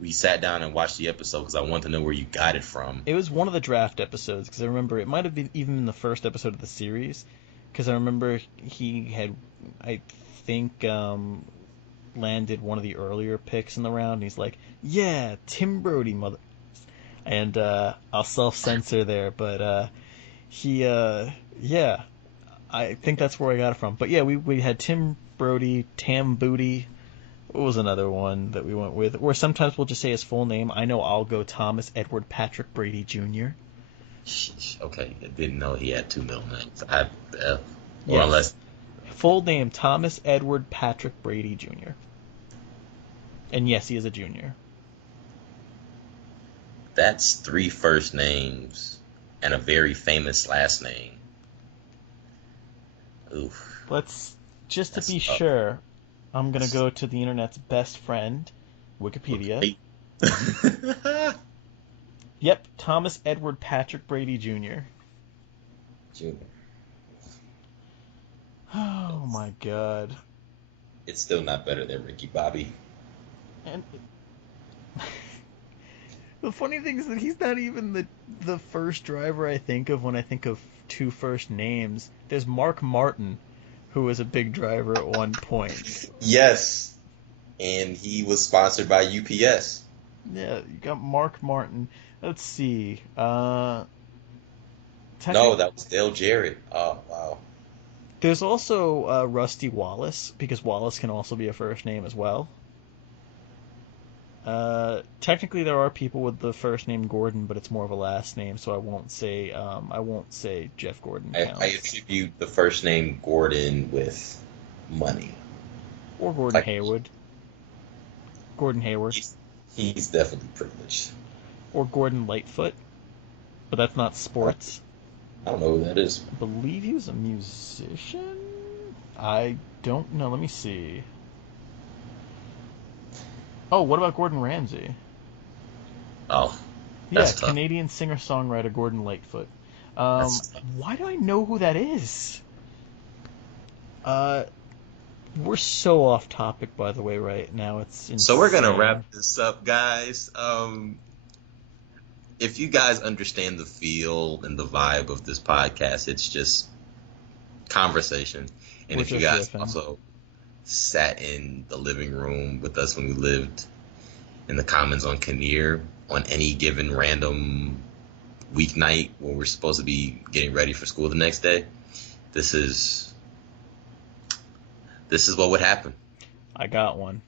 We sat down and watched the episode because I wanted to know where you got it from. It was one of the draft episodes because I remember it might have been even in the first episode of the series because I remember he had, I think, landed one of the earlier picks in the round. And he's like, "Yeah, Tim Brody, mother," and I'll self-censor there, but yeah, I think that's where I got it from. But yeah, we had Tim Brody, Tam Booty. What was another one that we went with? Or sometimes we'll just say his full name. I know I'll go Thomas Edward Patrick Brady Jr. Okay, I didn't know he had 2 middle names. Yes. Full name, Thomas Edward Patrick Brady Jr. And yes, he is a junior. That's 3 first names and a very famous last name. Oof. Just to be sure, I'm going to go to the internet's best friend, Wikipedia. Yep, Thomas Edward Patrick Brady Jr. Oh my god. It's still not better than Ricky Bobby. And the funny thing is that he's not even the first driver I think of when I think of 2 first names. There's Mark Martin, who was a big driver at one point. Yes. And he was sponsored by UPS. Yeah, you got Mark Martin. Let's see. No, that was Dale Jarrett. Oh, wow. There's also Rusty Wallace, because Wallace can also be a first name as well. Technically, there are people with the first name Gordon, but it's more of a last name, so I won't say Jeff Gordon counts. I attribute the first name Gordon with money. Or Gordon Hayward. Gordon Hayward. He's definitely privileged. Or Gordon Lightfoot, but that's not sports. I don't know who that is. I believe he was a musician? I don't know. Let me see. Oh, what about Gordon Ramsay? Oh, that's tough. Canadian singer-songwriter Gordon Lightfoot. Why do I know who that is? We're so off topic, by the way, right now. It's insane. So we're going to wrap this up, guys. If you guys understand the feel and the vibe of this podcast, it's just conversation. And We're if you just guys riffing. also sat in the living room with us when we lived in the Commons on Kinnear on any given random weeknight when we're supposed to be getting ready for school the next day, this is what would happen. I got one.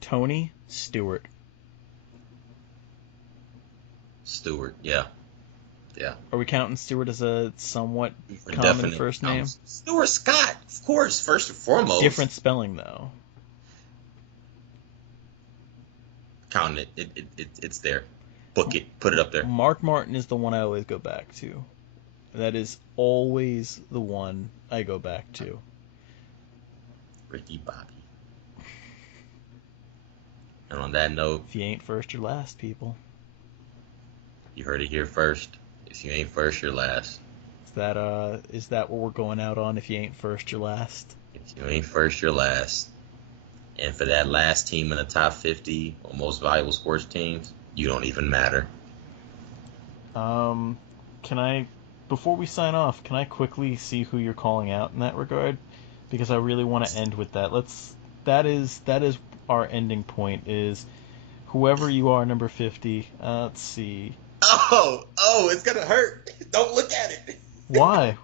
Tony Stewart. Stewart, yeah. Are we counting Stewart as a somewhat For common definite. first name? Stewart Scott, of course, first and foremost. Different spelling though. Counting it's there. Book it. Put it up there. Mark Martin is the one I always go back to. That is always the one I go back to. Ricky Bobby. And on that note, If you ain't first, you're last, people. you heard it here first. If you ain't first, you're last. Is that what we're going out on? If you ain't first, you're last. If you ain't first, you're last. And for that last team in the top 50 or most valuable sports teams, you don't even matter. Before we sign off, can I quickly see who you're calling out in that regard? Because I really want to end with that. That is our ending point, is whoever you are, number 50. Let's see. Oh, it's gonna hurt. Don't look at it. Why?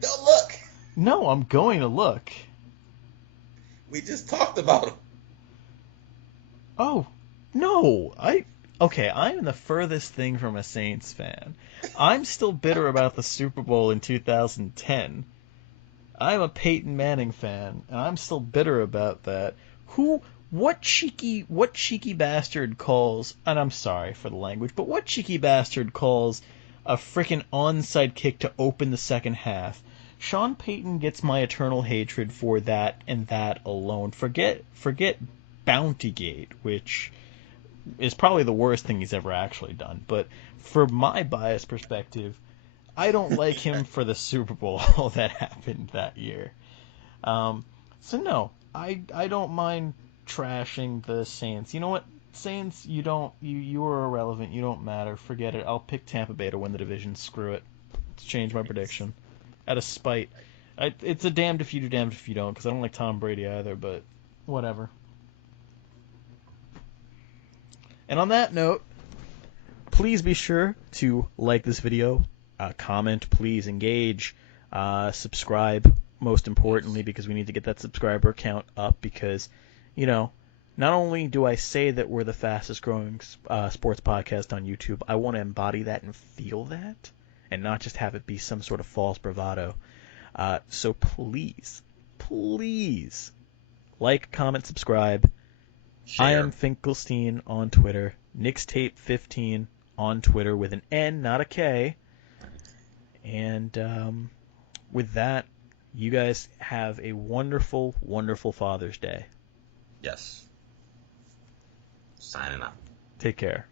Don't look. No, I'm going to look. We just talked about him. Oh, no. Okay, I'm the furthest thing from a Saints fan. I'm still bitter about the Super Bowl in 2010. I'm a Peyton Manning fan, and I'm still bitter about that. What cheeky bastard calls, and I'm sorry for the language, but what cheeky bastard calls a frickin' onside kick to open the second half? Sean Payton gets my eternal hatred for that and that alone. Forget Bountygate, which is probably the worst thing he's ever actually done. But for my biased perspective, I don't like him for the Super Bowl that happened that year. So no, I don't mind trashing the Saints. You know what, Saints, you are irrelevant. You don't matter. Forget it. I'll pick Tampa Bay to win the division. Screw it. Let's change my prediction. Out of spite. It's a damned if you do, damned if you don't, because I don't like Tom Brady either, but whatever. And on that note, please be sure to like this video, comment, please engage, subscribe, most importantly, because we need to get that subscriber count up, because, not only do I say that we're the fastest growing sports podcast on YouTube, I want to embody that and feel that, and not just have it be some sort of false bravado. So please, like, comment, subscribe. Share. I am Finkelstein on Twitter, Nixtape15 on Twitter with an N, not a K. And with that, you guys have a wonderful, wonderful Father's Day. Yes. Signing out. Take care.